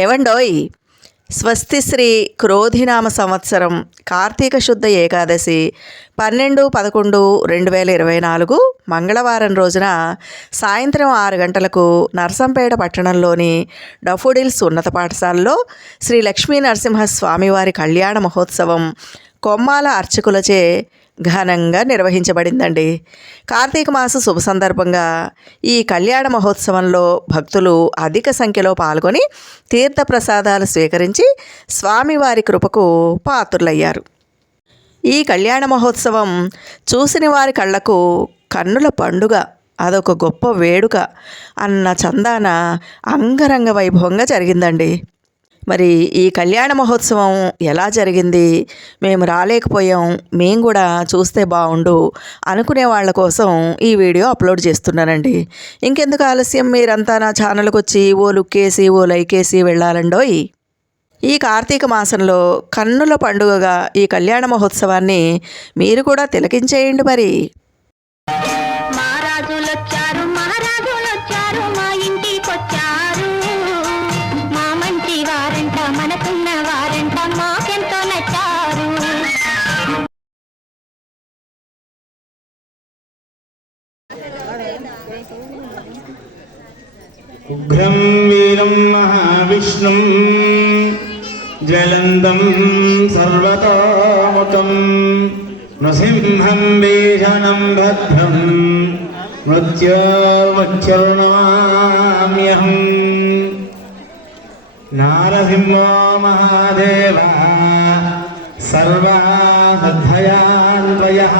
ఏవండోయ్, స్వస్తి శ్రీ క్రోధినామ సంవత్సరం కార్తీక శుద్ధ ఏకాదశి 12-11-2024 మంగళవారం రోజున సాయంత్రం 6 గంటలకు నర్సంపేట పట్టణంలోని డఫోడిల్స్ ఉన్నత పాఠశాలలో శ్రీ లక్ష్మీ నరసింహస్వామివారి కళ్యాణ మహోత్సవం కొమ్మాల అర్చకులచే ఘనంగా నిర్వహించబడిందండి. కార్తీక మాస శుభ సందర్భంగా ఈ కళ్యాణ మహోత్సవంలో భక్తులు అధిక సంఖ్యలో పాల్గొని తీర్థప్రసాదాలు స్వీకరించి స్వామివారి కృపకు పాత్రులయ్యారు. ఈ కళ్యాణ మహోత్సవం చూసిన వారి కళ్ళకు కన్నుల పండుగ, అదొక గొప్ప వేడుక అన్న చందాన అంగరంగ వైభవంగా జరిగిందండి. మరి ఈ కళ్యాణ మహోత్సవం ఎలా జరిగింది, మేము రాలేకపోయాం, మేము కూడా చూస్తే బాగుండు అనుకునే వాళ్ళ కోసం ఈ వీడియో అప్లోడ్ చేస్తున్నానండి. ఇంకెందుకు ఆలస్యం, మీరంతా నా ఛానల్కి వచ్చి ఓ లుక్కేసి ఓ లైకేసి వెళ్ళాలండోయ్. ఈ కార్తీక మాసంలో కన్నుల పండుగగా ఈ కళ్యాణ మహోత్సవాన్ని మీరు కూడా తిలకించేయండి. మరి ఉగ్రం వీరం మహావిష్ణుం జ్వలంతం సర్వతోముఖం నృసింహం భీషణం భద్రం మృత్యోర్ముఖ్యోర్నమామ్యహం. నారసింహో మహాదేవ సర్వసిద్ధయాన్వయః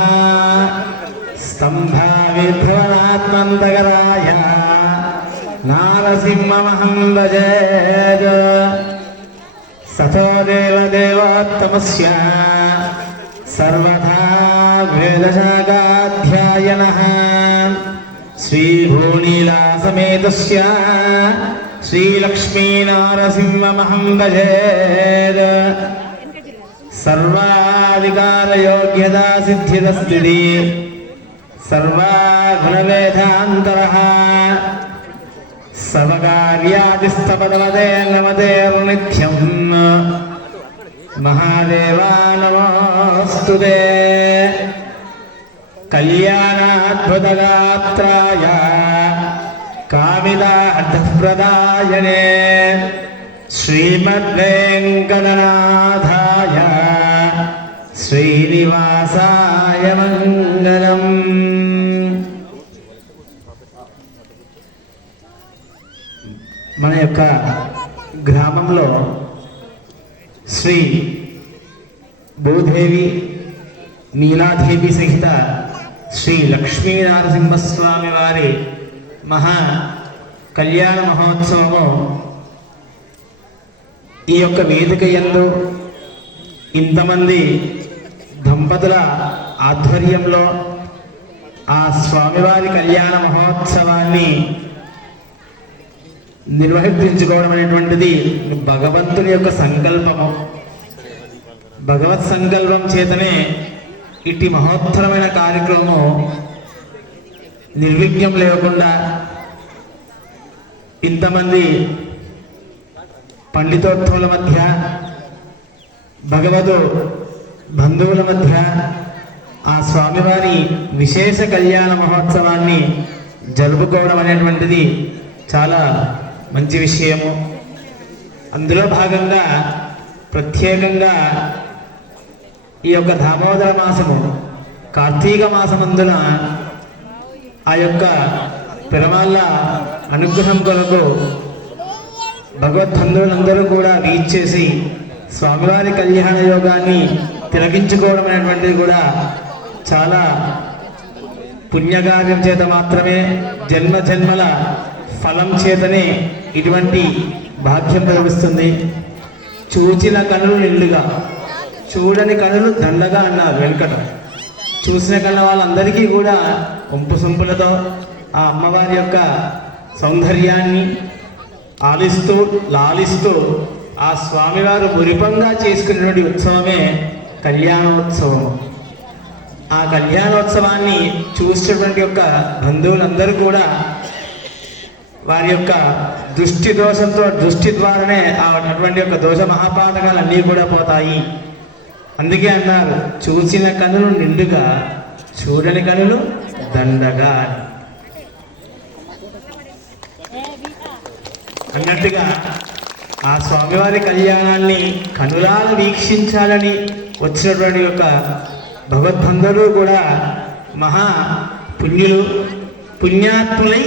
స్తంభావిర్భవనాత్మంతకరాయ నారసింహమహం భజే. సతో దేవదేవోత్తమస్య సర్వదా వేదశాఖాధ్యాయనః శ్రీభూనీలాసమేతస్య శ్రీలక్ష్మీనారసింహమహం భజే. సర్వాధికారయోగ్యతా సిద్ధిదస్థితి సర్వాగుణవేదాంతరః సర్వకార్యాదిస్తపదమతే నమతేర్నిత్యం. మహాదేవా నమోస్తుతే. కళ్యాణాద్భుతగాత్రాయ కామితార్థప్రదాయనే శ్రీమద్వేంకటనాథాయ శ్రీనివాసాయ మంగళం. మన యొక్క గ్రామంలో శ్రీ భూదేవి నీలాదేవి సహిత శ్రీ లక్ష్మీనరసింహస్వామి వారి మహా కళ్యాణ మహోత్సవము ఈ యొక్క వేదిక యందు ఇంతమంది దంపతుల ఆధ్వర్యంలో ఆ స్వామివారి కళ్యాణ మహోత్సవాన్ని నిర్వర్తించుకోవడం అనేటువంటిది భగవంతుని యొక్క సంకల్పము. భగవత్ సంకల్పం చేతనే ఇట్టి మహోత్తరమైన కార్యక్రమము నిర్విఘ్నం లేకుండా ఇంతమంది పండితోత్తముల మధ్య, భగవతు బంధువుల మధ్య ఆ స్వామివారి విశేష కళ్యాణ మహోత్సవాన్ని జరుపుకోవడం అనేటువంటిది చాలా మంచి విషయము. అందులో భాగంగా ప్రత్యేకంగా ఈ యొక్క దామోదర మాసము కార్తీక మాసమందున ఆ యొక్క పెరమాళ్ళ అనుగ్రహం కొరకు భగవద్బంధువులందరూ కూడా వీచేసి స్వామివారి కళ్యాణ యోగాన్ని తిలకించుకోవడం అనేటువంటిది కూడా చాలా పుణ్యకార్యం చేత మాత్రమే, జన్మ జన్మల ఫలం చేతనే ఇటువంటి భాగ్యం లభిస్తుంది. చూచిన కనులు నిండుగా, చూడని కనులు దండగా అన్నారు వెంకట. చూసిన కళ్ళ వాళ్ళందరికీ కూడా ఒంపు సొంపులతో ఆ అమ్మవారి యొక్క సౌందర్యాన్ని ఆలిస్తూ లాలిస్తూ ఆ స్వామివారు మురిపంగా చేసుకునేటువంటి ఉత్సవమే కళ్యాణోత్సవం. ఆ కళ్యాణోత్సవాన్ని చూసినటువంటి యొక్క బంధువులందరూ కూడా వారి యొక్క దృష్టి దోషంతో దృష్టి ద్వారానే అటువంటి యొక్క దోష మహాపాతకాలన్నీ కూడా పోతాయి. అందుకే అన్నారు, చూసిన కనులు నిండుగా చూడని కనులు దండగా అన్నట్టుగా ఆ స్వామివారి కళ్యాణాన్ని కనులాల వీక్షించాలని వచ్చినటువంటి యొక్క భగవద్బంధువులు కూడా మహా పుణ్యులు, పుణ్యాత్ములై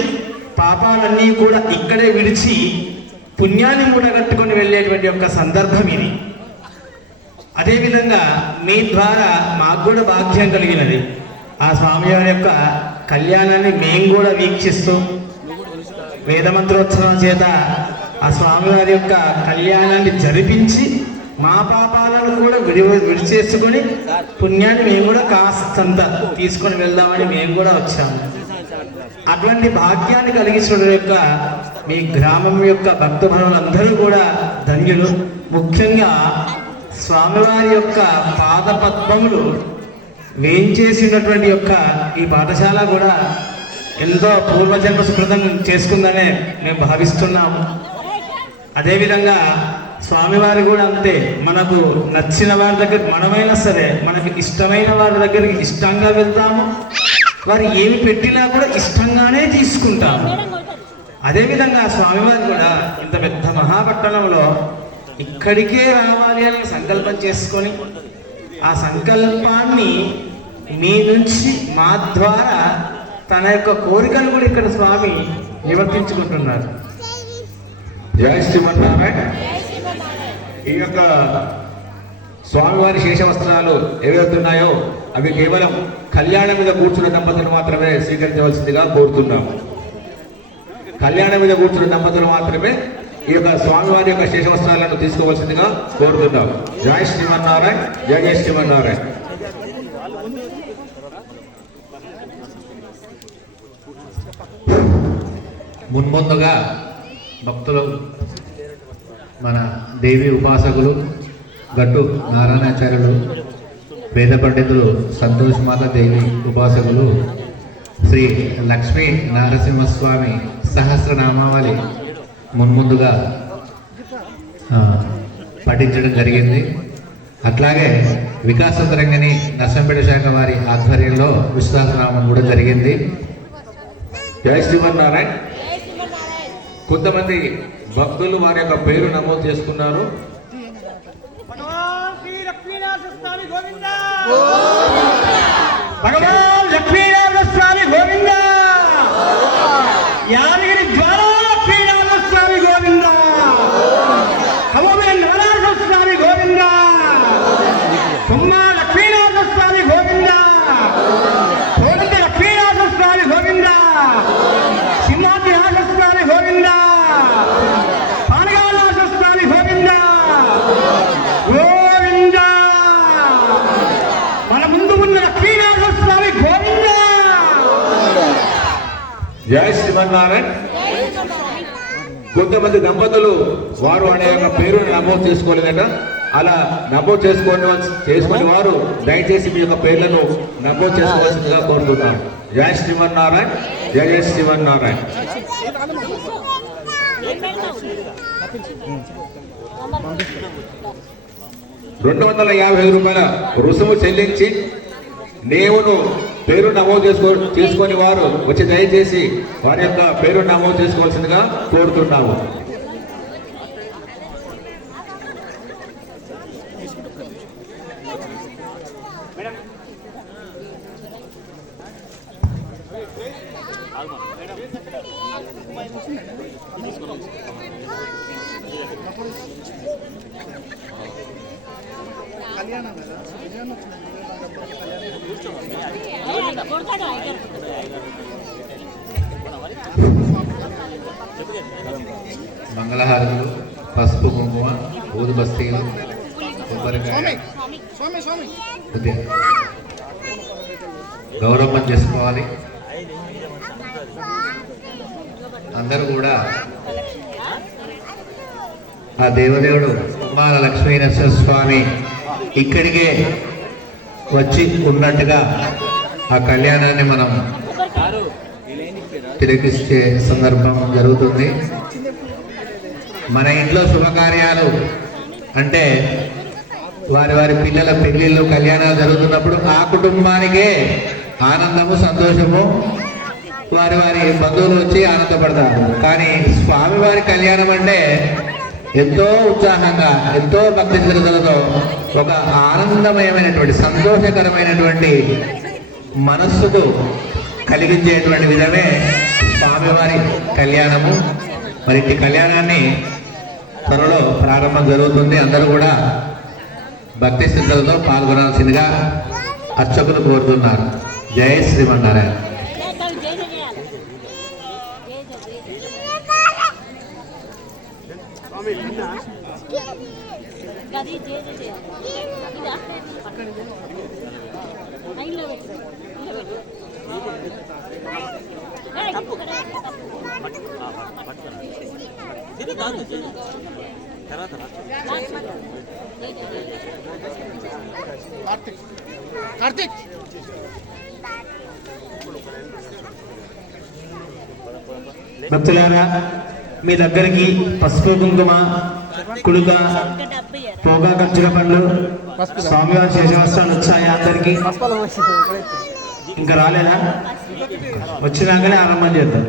పాపాలన్నీ కూడా ఇక్కడే విడిచి పుణ్యాన్ని మూటగట్టుకొని వెళ్ళేటువంటి యొక్క సందర్భం ఇది. అదేవిధంగా మీ ద్వారా మాకు కూడా భాగ్యం కలిగినది. ఆ స్వామివారి యొక్క కళ్యాణాన్ని మేము కూడా వీక్షిస్తూ వేదమంత్రోత్సవం చేత ఆ స్వామివారి యొక్క కళ్యాణాన్ని జరిపించి మా పాపాలను కూడా విడిచేసుకొని పుణ్యాన్ని మేము కూడా కాస్తంత తీసుకొని వెళ్దామని మేము కూడా వచ్చాము. అటువంటి భాగ్యాన్ని కలిగించడం యొక్క మీ గ్రామం యొక్క భక్తభనులందరూ కూడా ధన్యులు. ముఖ్యంగా స్వామివారి యొక్క పాదపద్మములు వేయించేసినటువంటి యొక్క ఈ పాఠశాల కూడా ఎంతో పూర్వజన్మ సుకృతం చేసుకుందనే మేము భావిస్తున్నాము. అదేవిధంగా స్వామివారు కూడా అంతే, మనకు నచ్చిన వారి దగ్గర మనమైనా సరే మనకి ఇష్టమైన వారి దగ్గరికి ఇష్టంగా వెళ్తాము, వారు ఏమి పెట్టినా కూడా ఇష్టంగానే తీసుకుంటాము. అదేవిధంగా స్వామివారు కూడా ఇంత పెద్ద మహాపట్టణంలో ఇక్కడికే రావాలి అని సంకల్పం చేసుకొని ఆ సంకల్పాన్ని మీ నుంచి మా ద్వారా తన యొక్క కోరికలు కూడా ఇక్కడ స్వామి నివర్తించుకుంటున్నారు. జయ శ్రీమన్నారాయణ. ఈ యొక్క స్వామివారి శేషవస్త్రాలు ఏవైతున్నాయో అవి కేవలం కళ్యాణం మీద కూర్చున్న దంపతులు మాత్రమే స్వీకరించవలసిందిగా కోరుతున్నాం. కళ్యాణం మీద కూర్చున్న దంపతులు మాత్రమే ఈ యొక్క స్వామివారి యొక్క శేషవస్త్రాలను తీసుకోవాల్సిందిగా కోరుతున్నాం. జయ శ్రీమన్నారాయణ. జయ జయ శ్రీమన్నారాయణ. మున్ముందుగా భక్తులు మన దేవి ఉపాసకులు గట్టు నారాయణాచార్యులు, వేద పండితులు సంతోషమాత దేవి ఉపాసకులు శ్రీ లక్ష్మీ నరసింహస్వామి సహస్రనామావళి మున్ముందుగా పఠించడం జరిగింది. అట్లాగే వికాస తరంగిణి నర్సంపేట శాఖ వారి ఆధ్వర్యంలో విశ్వాసనామం కూడా జరిగింది. జయ శ్రీమన్నారాయణ. కొంతమంది భక్తులు వారి యొక్క పేరు నమోదు చేసుకున్నారు. భగవాన్ లక్ష్మీనారాయణ స్వామి గోవింద, యాదగిరి జ్వాలా లక్ష్మీనారాయణ స్వామి గోవింద, సమూహ నవనాథ స్వామి గోవింద, తుమ్మ లక్ష్మీనారాయణ స్వామి గోవింద, కోదండ లక్ష్మీనారాయణ స్వామి గోవింద, సింహాద్రి నాథ స్వామి గోవింద, పానగానాథ స్వామి గోవింద గోవింద, మన ముందు ఉన్న లక్ష్మీనారాయణ స్వామి గోవింద. జయ శ్రీమన్నారాయణ. కొంతమంది దంపతులు వారు అనే యొక్క పేరుని నమోదు చేసుకోలేదట. అలా నమోదు చేసుకుని వారు దయచేసి మీ యొక్క పేర్లను నమోదు చేసుకోవాల్సిందిగా కోరుతున్నాను. జయ శ్రీమన్నారాయణ. జయ జయ శ్రీమన్నారాయణ. 250 రూపాయల రుసుము చెల్లించి దేవును పేరు నమోదు చేసుకొని వారు వచ్చి దయచేసి వారి యొక్క పేరు నమోదు చేసుకోవాల్సిందిగా కోరుతున్నాము. మంగళహారతులు, పసుపు కుంకుమ, ఊదు బస్తీలు, కొబ్బరికాయ గౌరవం చేసుకోవాలి. అందరూ కూడా ఆ దేవదేవుడు ఉమాల లక్ష్మీ నరసింహస్వామి ఇక్కడికే వచ్చి ఉన్నట్టుగా ఆ కళ్యాణాన్ని మనం తిలకించే సందర్భం జరుగుతుంది. మన ఇంట్లో శుభకార్యాలు అంటే వారి వారి పిల్లల పెళ్లిళ్ళు కళ్యాణాలు జరుగుతున్నప్పుడు ఆ కుటుంబానికే ఆనందము సంతోషము, వారి వారి బంధువులు వచ్చి ఆనందపడతారు. కానీ స్వామివారి కళ్యాణం అంటే ఎంతో ఉత్సాహంగా ఎంతో భక్తి శ్రద్ధలతో ఒక ఆనందమయమైనటువంటి సంతోషకరమైనటువంటి మనస్సుకు కలిగించేటువంటి విధమే స్వామివారి కళ్యాణము. మరి ఈ కళ్యాణాన్ని త్వరలో ప్రారంభం జరుగుతుంది. అందరూ కూడా భక్తి శ్రద్ధలతో పాల్గొనాల్సిందిగా అర్చకులు కోరుతున్నారు. జై శ్రీమన్నారాయణ. కార్తిక్ భక్తులారా, మీ దగ్గరికి పసుపు కుంకుమ, కుడుక, పోగా ఖర్చుల పండ్లు, స్వామివారి శేషవస్త్రాలు వచ్చాయి అందరికి. ఇంకా రాలేదా? వచ్చినాకనే ఆరంభం చేద్దాం.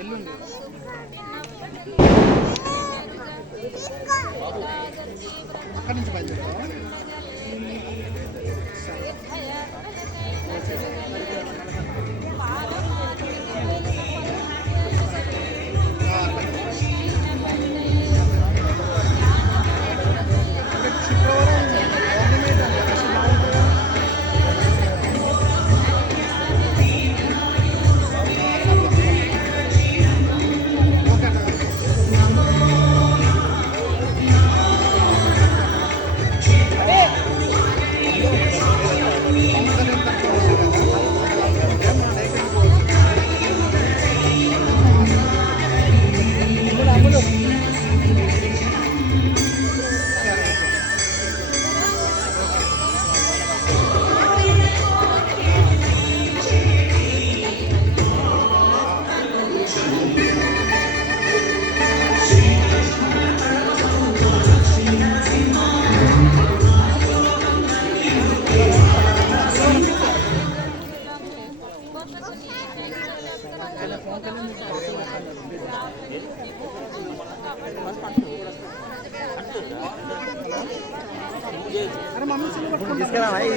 ఎల్లుండి అక్కడి నుంచి బయలుదేరుతావా?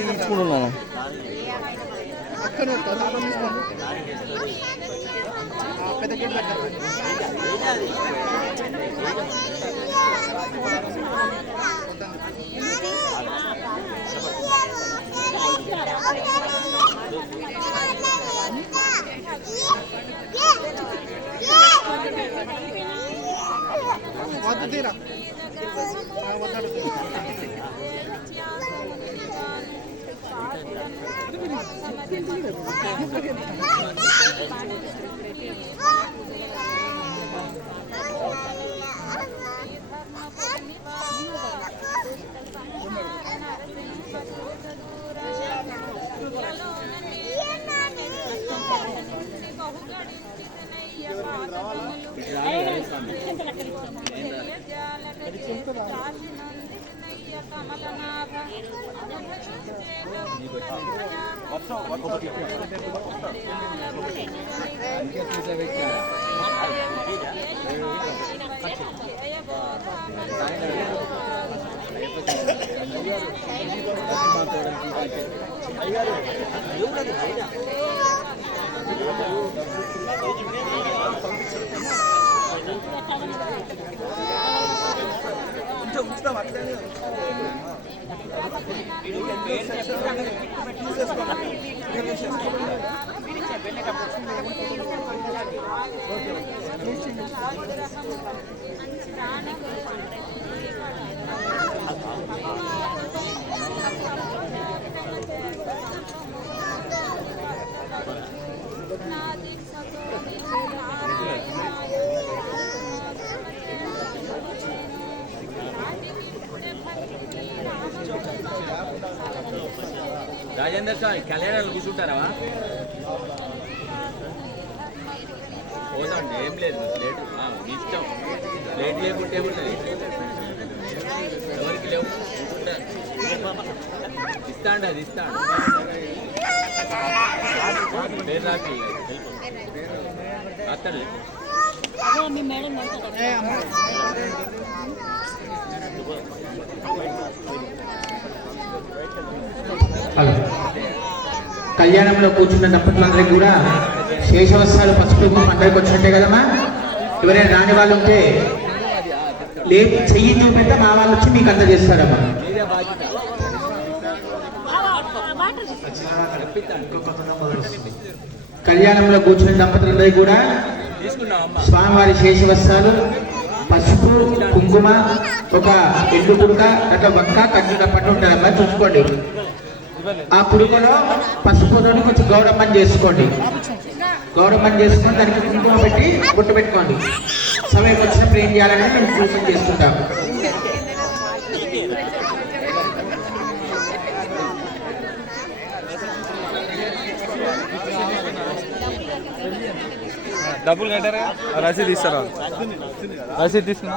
తీసుకున్నాను అక్కడే పెద్ద గేట్ పెట్టాలి. వద్దు తీరా వద్దాడు. రాజేందర్ స్వామి కళ్యాణాలు కూర్చుంటారా? పోదండి, ఏం లేదు ప్లేట్ మీ ఇష్టం. ప్లేట్ లేకుంటే ఏముంటుంది, ఎవరికి లేవు ఇస్తాండి, అది ఇస్తాండి. పేరు రాకి అత్తడు కళ్యాణంలో కూర్చున్న దంపతులందరికీ కూడా శేషవస్త్రాలు పసుపు పంటకు వచ్చినట్టే కదమ్మా. ఎవరైనా రాని వాళ్ళు ఉంటే చెయ్యి చూపిస్తే మా వాళ్ళు వచ్చి మీకు అందజేస్తారమ్మా. కళ్యాణంలో కూర్చున్న దంపతులందరికీ కూడా స్వామివారి శేషవస్త్రాలు, పసుపు, కుంకుమ, ఒక ఎండు పుడక, అట్లా ఒక్క కట్టిన పట్టు ఉంటుందమ్మా, చూసుకోండి. ఆ పుడుకలో పసుపుతో కొంచెం గౌరమ్మని చేసుకోండి. గౌరమ్మని చేసుకొని దానికి కుంకుమ పెట్టి గుట్టు పెట్టుకోండి. సమయం వచ్చినప్పుడు ఏం చేయాలని మేము సూచన చేసుకుంటాం. డబ్బులు కట్టారా? రసీదు ఇస్తారా? రసీదు తీసుకున్నా.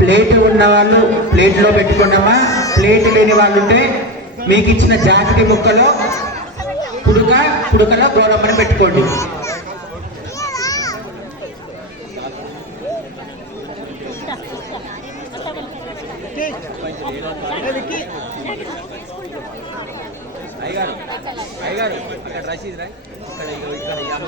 ప్లేట్ ఉన్న వాళ్ళు ప్లేట్లో పెట్టుకోండమ్మా. ప్లేట్ లేని వాళ్ళు ఉంటే మీకు ఇచ్చిన జాకెట్ ముక్కలో పుడకలో గౌరమ్మని పెట్టుకోండి. అయ్యగారు అయ్యగారు అక్కడ రసీదు రాయి, ఇక్కడ ఇక్కడ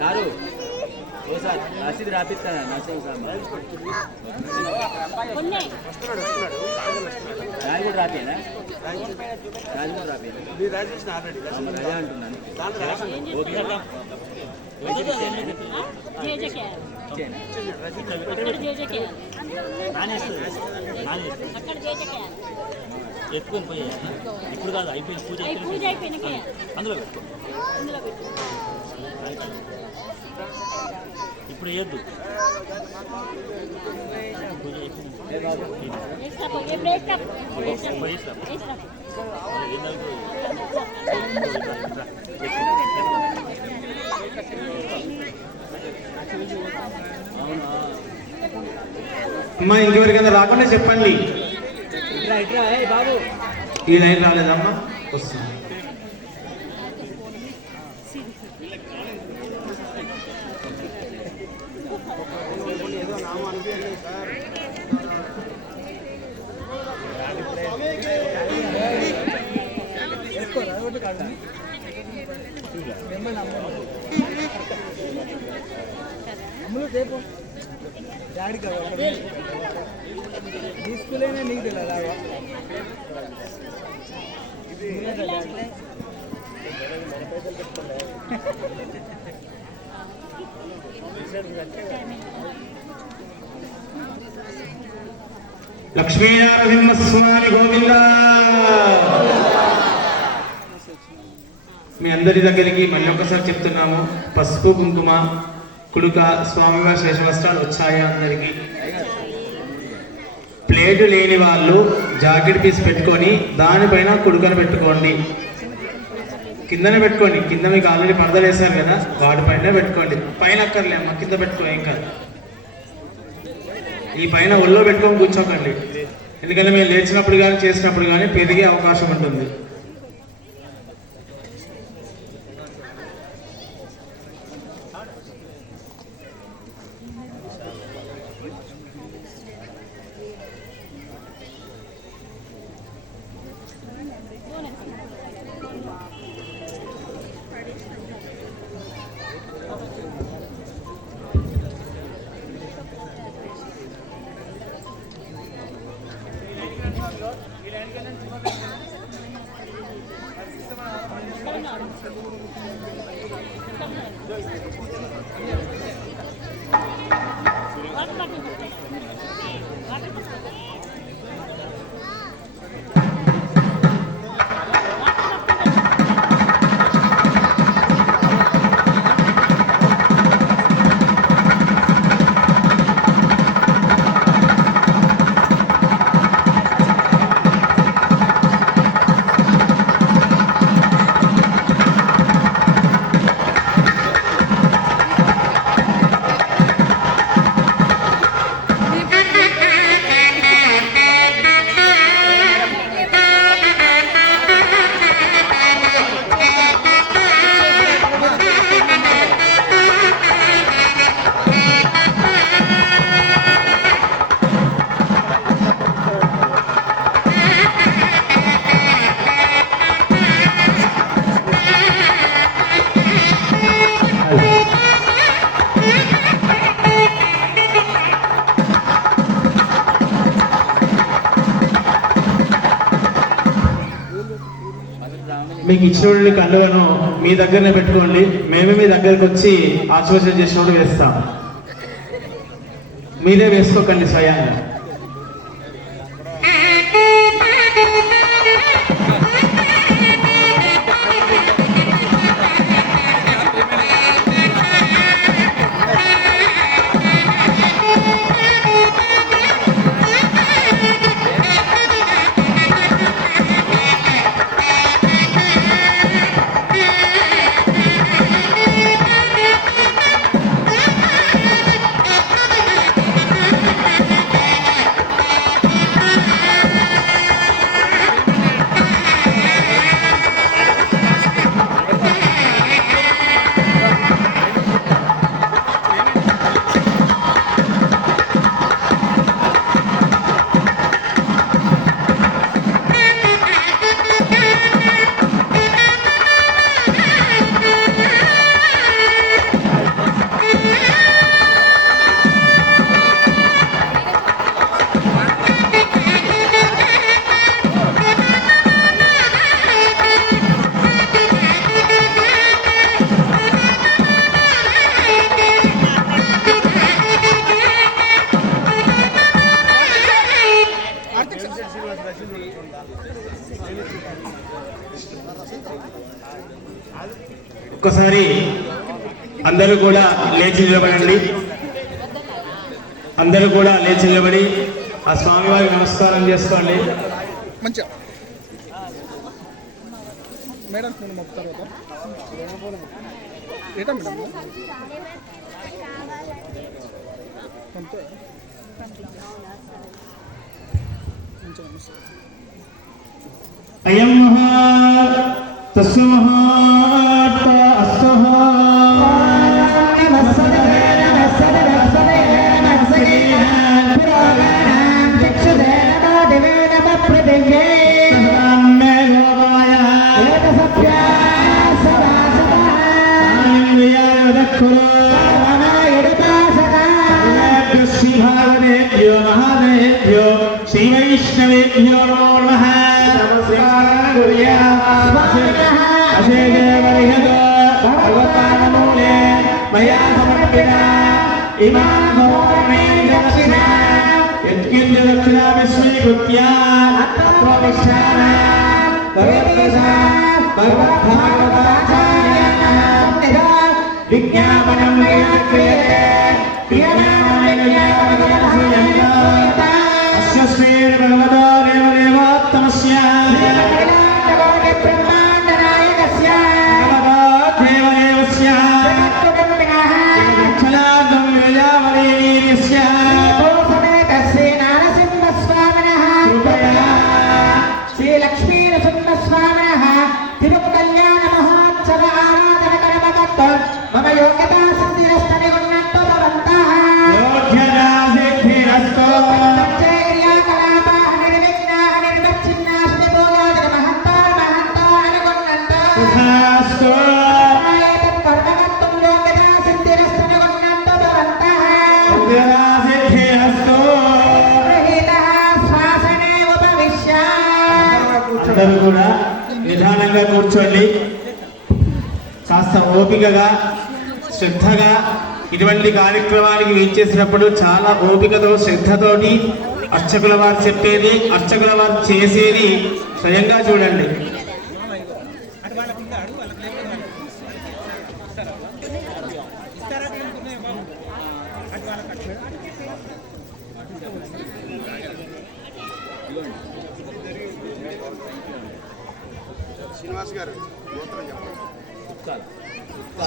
సారు ఓసారి రసీదు రాపిస్తాను. నర్సింగ్ సార్ రాయి కూడా రాపేనా? రాయి కూడా రాపేనా? అదే అంటున్నాను. ఎక్కువ పోయాయి ఇప్పుడు కాదు, అయిపోయింది పూజ అయిపోయినాక అందులో పెట్టుకో. ఇప్పుడు వేయద్దు, పూజ అమ్మా ఇంకెవరికైనా రాకుండా చెప్పండి. బాబు ఈ లైన్ రాలేదమ్మా, వస్తుంది. అమ్ములు తీసుకులేనే నీకు తెలియదు లక్ష్మీనరసింహస్వామి గోవింద. మీ అందరి దగ్గరికి మళ్ళీ ఒకసారి చెప్తున్నాము, పసుపు కుంకుమ కుడుక స్వామివారి శేషవస్త్రాలు వచ్చాయి అందరికి. ప్లేటు లేని వాళ్ళు జాకెట్ పీస్ పెట్టుకొని దానిపైన కుడుకను పెట్టుకోండి, కిందనే పెట్టుకోండి. కింద మీకు ఆల్రెడీ పరదలు వేశారు కదా, వాటిపైన పెట్టుకోండి. పైన అక్కర్లేమ్మా, కింద పెట్టుకో ఏం కాదు. ఈ పైన ఒళ్ళో పెట్టుకొని కూర్చోకండి, ఎందుకంటే మేము లేచినప్పుడు కానీ చేసినప్పుడు కానీ పెరిగే అవకాశం ఉంటుంది. మీకు ఇచ్చిన కండువను మీ దగ్గరనే పెట్టుకోండి, మేమే మీ దగ్గరకు వచ్చి ఆశీర్వచనం చేసినప్పుడు వేస్తాం, మీరే వేసుకోకండి స్వయంగా. ఒక్కసారి అందరూ కూడా లేచి నిలబడండి. అందరూ కూడా లేచి నిలబడి ఆ స్వామివారికి నమస్కారం చేసుకోండి. మంచిగా మేడం నేను మొక్కుతారు ఏటా మేడం అంతే అయం మహా తస్య మహాత్త అస్తః సదా श्रुत्या तत्त्वविश्राम विज्ञापनं भगवतो देवदेवोत्तमस्य देवदेवस्य श्री लक्ष्मी नरसिंहस्वामिनः तिरुकल्याण महोत्सव आराधन कर्मकर्तुं मम योग्यता सिद्धिरस्तनि उन्नतो भवन्तः तच्चैर्या कलापा अनिर्विघ्ना अनिर्वच्छिन्ना श्रीभूयादिन महन्तो अनुगुण्णन्तो एतत् कर्मकर्तुं योग्यता सिद्धिरस्तनि उन्नतो भवन्तः అందరూ కూడా నిదానంగా కూర్చోండి. కాస్త ఓపికగా శ్రద్ధగా ఇటువంటి కార్యక్రమానికి వీచేసినప్పుడు చాలా ఓపికతో శ్రద్ధతోటి అర్చకుల వారు చెప్పేది అర్చకుల వారు చేసేది స్వయంగా చూడండి.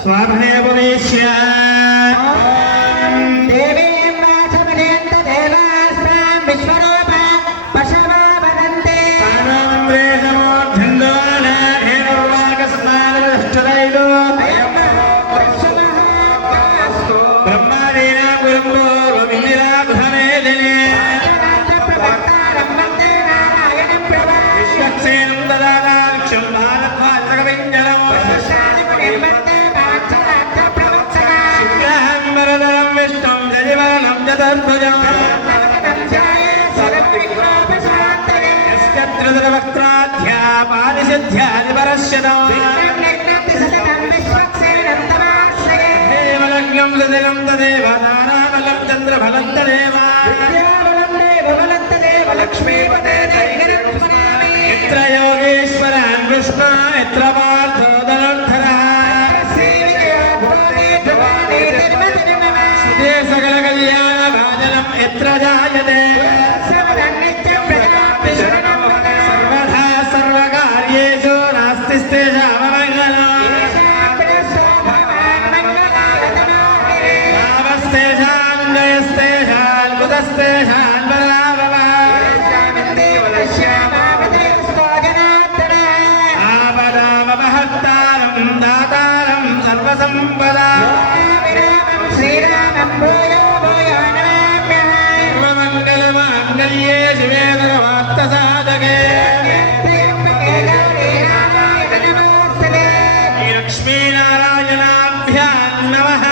స్వాధేవవేశ్య देवीं वाचमनेन्त देवास्तां विश्वरूपा पशवा वदन्ते योगेश्वरान् कृष्ण यत्र पार्थोदनोद्धरः सुते सकल कल्याण भाजनं यत्र जायते सर्वथा सर्वकार्येषु नास्ति स्तेषाममङ्गलम् नामस्तेषां जयस्तेषां कुतस्तेषां पराभवः आपदामहत्तारं दातारं सर्वसम्पदां सर्वमङ्गलमाङ्गल्ये शिवे सर्वार्थसाधके लक्ष्मीनारायणाभ्यां नमः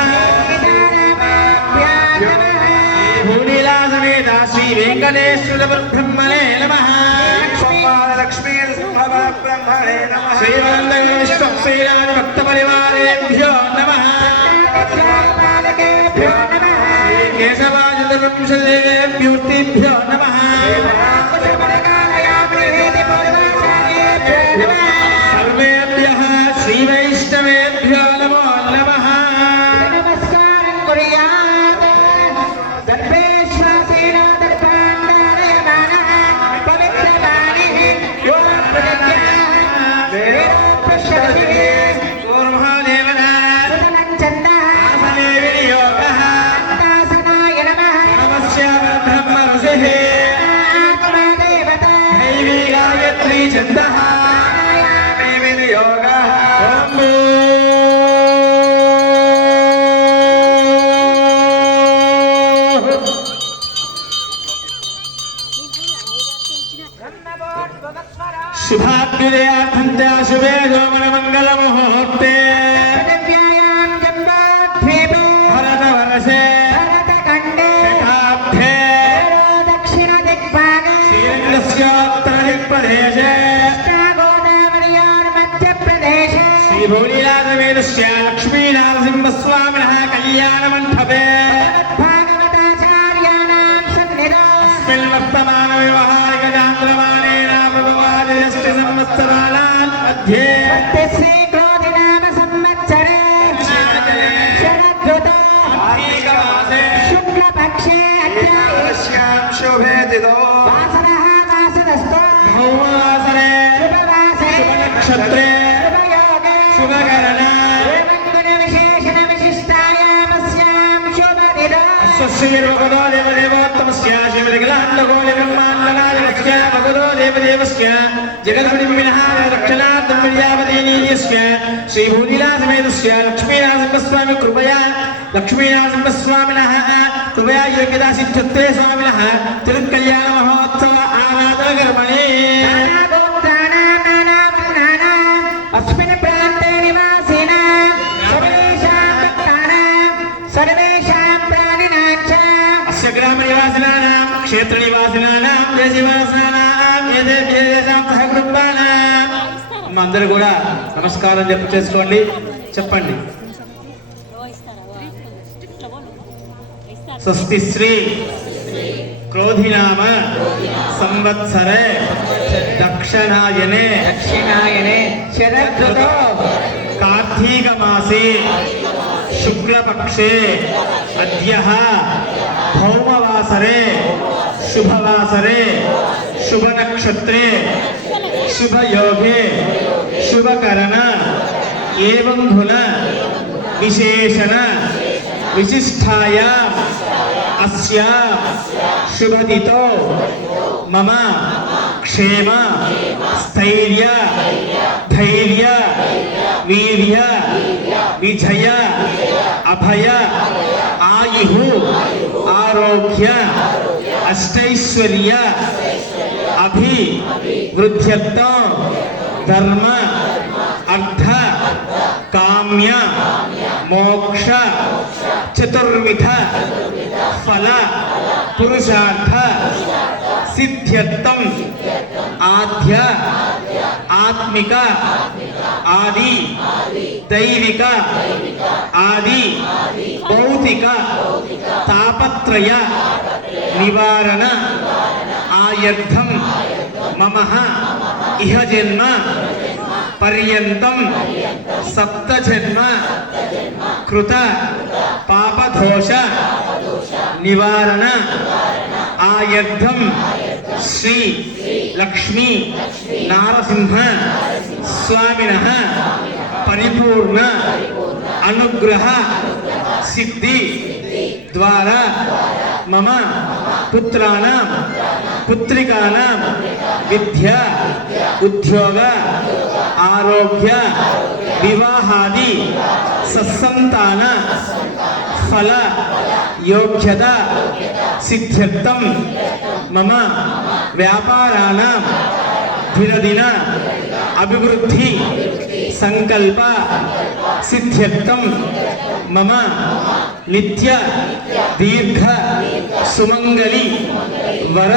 भूनिलासमेता श्री वेङ्कटेश्वरब्रह्मणे नमः श्रीवन्दविष्णु श्रीरामभक्तपरिवारेभ्यो नमः केशवाचतुर्विंशतिभ्यो नमः सर्वेभ्यः श्रीवैष्णवेभ्यो नमो नमः शुभाभ्युदयार्थं शुभे सोमनमङ्गलमुहूर्ते भरतवर्षे शताब्धे श्रीरङ्गस्योत्तरदिक्प्रदेशे श्रीभूनिलासमेतस्य लक्ष्मीनारसिंहस्वामिनः कल्याणमण्डपे अस्मिन् वर्तमानव्यवहारिक एवं गुणविशेषण विशिष्टायामस्यां शोभनिदा स्वस्यर्वगतो देवदेवोत्तमस्य श्रीमद्गलाण्डगोलिब्रह्माण्डनादिकस्य भगवतो देवदेवस्य जगद्विनः रक्षणार्थं विद्यावतीनीयस्य श्रीभूनिलासमेतस्य लक्ष्मीनाथस्वामी कृपया लक्ष्मीनाथस्वामिनः कृपया योग्यता सिद्ध्यत्वे स्वामिनः तिरुकल्याण महोत्सव आराधनकर्मणे अस्मिन् प्रान्ते निवासिनां सर्वेषां भक्तानां सर्वेषां प्राणिनां च अस्य ग्रामनिवासिनानां क्षेत्रनिवासिनानां देशनिवासिनानां ఏదేశాం సహకుటుంబానాం అందరూ కూడా నమస్కారం చేసుకోండి. చెప్పండి. స్వస్తి శ్రీ క్రోధినామ సంవత్సరే దక్షిణాయనే శరదృతో కార్తీక మాసే శుక్లపక్షే అద్యః భౌమవాసరే శుభవాసరే శుభనక్షత్రే శుభయోగే శుభకరణ ఏవం ధున విశేషణ విశిష్టాయ అస్య శుభదితో మమ క్షేమ స్థైర్య ధైర్య వీర్య విజయ అభయ ఆయు ఆరోగ్య అష్టైశ్వర్య అభివృద్ధ్యర్థం ధర్మ అర్థ కామ్య మోక్ష చతుర్విధ ఫల పురుషార్థ సిద్ధ్యర్థం ఆధ్య ఆత్మిక ఆది దైవిక ఆది భౌతిక తాపత్రయ నివారణ ఆయర్థం మమః ఇహ జన్మ పర్యంతం సప్తజన్మ కృత పాపదోష నివారణ ఆయర్థం శ్రీ లక్ష్మీ నారసింహ స్వామినః పరిపూర్ణ అనుగ్రహ సిద్ధి ద్వారా మమ పుత్రాణం పుత్రికాణం విద్య ఉద్యోగ ఆరోగ్య వివాహాది సత్సంతాన ఫల యోగ్యత సిద్ధ్యర్థం మమ వ్యాపారాణం దినదిన అభివృద్ధి సంకల్ప సిద్ధ్యర్థం మమ నిత్య దీర్ఘ సుమంగళి వర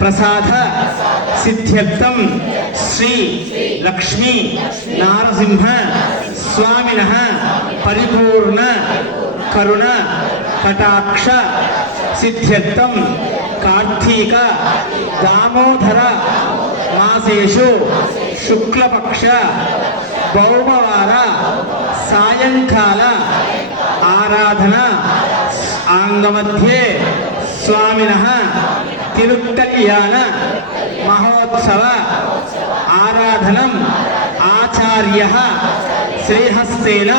ప్రసాద సిద్ధ్యర్థం శ్రీ లక్ష్మీ నారసింహ స్వామినః పరిపూర్ణ కరుణ కటాక్ష సిద్ధ్యర్థం కార్తీక దామోదర మాసేషు శుక్లపక్ష భౌమవార సాయంకాల ఆరాధన ఆంగమధ్యే స్వామినః తిరుకల్యాణ మహోత్సవ ఆరాధనం ఆచార్యః శ్రీహస్తేన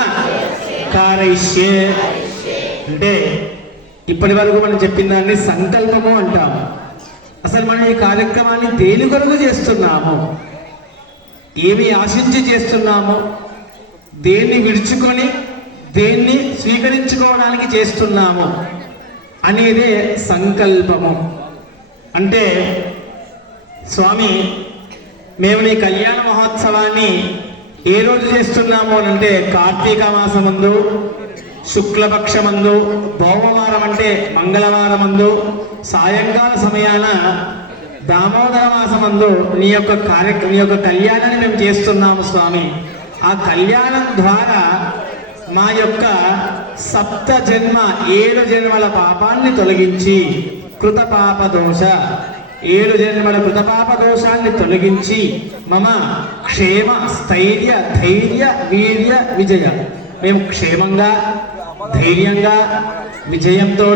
కారయిష్యే. అంటే ఇప్పటి వరకు మనం చెప్పిన దాన్ని సంకల్పము అంటాము. అసలు మనం ఈ కార్యక్రమాన్ని దేని కొరకు చేస్తున్నాము, ఏమి ఆశించి చేస్తున్నాము, దేన్ని విడుచుకొని దేన్ని స్వీకరించుకోవడానికి చేస్తున్నాము అనేదే సంకల్పము. అంటే స్వామి మేము నీ కళ్యాణ మహోత్సవాన్ని ఏ రోజు చేస్తున్నాము అని అంటే కార్తీక మాసమందు శుక్లపక్షమందు భౌమవారం అంటే మంగళవారమందు సాయంకాల సమయాన దామోదర మాసమందు నీ యొక్క కళ్యాణాన్ని మేము చేస్తున్నాము స్వామి. ఆ కళ్యాణం ద్వారా మా యొక్క సప్త జన్మ 7 జన్మల పాపాన్ని తొలగించి కృత పాప దోష 7 జన్మల కృత పాప దోషాన్ని తొలగించి మమ క్షేమ స్థైర్య ధైర్య వీర్య విజయ మేము క్షేమంగా ధైర్యంగా విజయంతో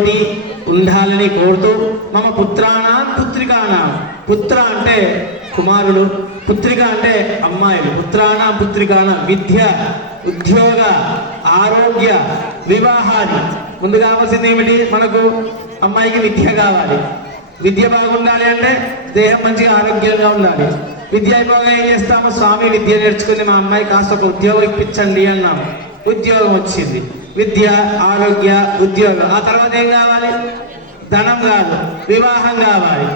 ఉండాలని కోరుతూ మమ పుత్రాణం పుత్రికాణం, పుత్ర అంటే కుమారులు, పుత్రిక అంటే అమ్మాయిలు, పుత్రాణం పుత్రికాణం విద్య ఉద్యోగ, ఆరోగ్య, వివాహాది. ముందు కావాల్సింది ఏమిటి? మనకు అమ్మాయికి విద్య కావాలి. విద్య బాగుండాలి అంటే దేహం మంచిగా ఆరోగ్యంగా ఉండాలి. విద్య అయిపోగా ఏం చేస్తాము? స్వామి విద్య నేర్చుకుని మా అమ్మాయి కాస్త ఒక ఉద్యోగం ఇప్పించండి అన్నాము. ఉద్యోగం వచ్చింది. విద్య, ఆరోగ్య, ఉద్యోగం. ఆ తర్వాత ఏం కావాలి? ధనం కాదు, వివాహం కావాలి.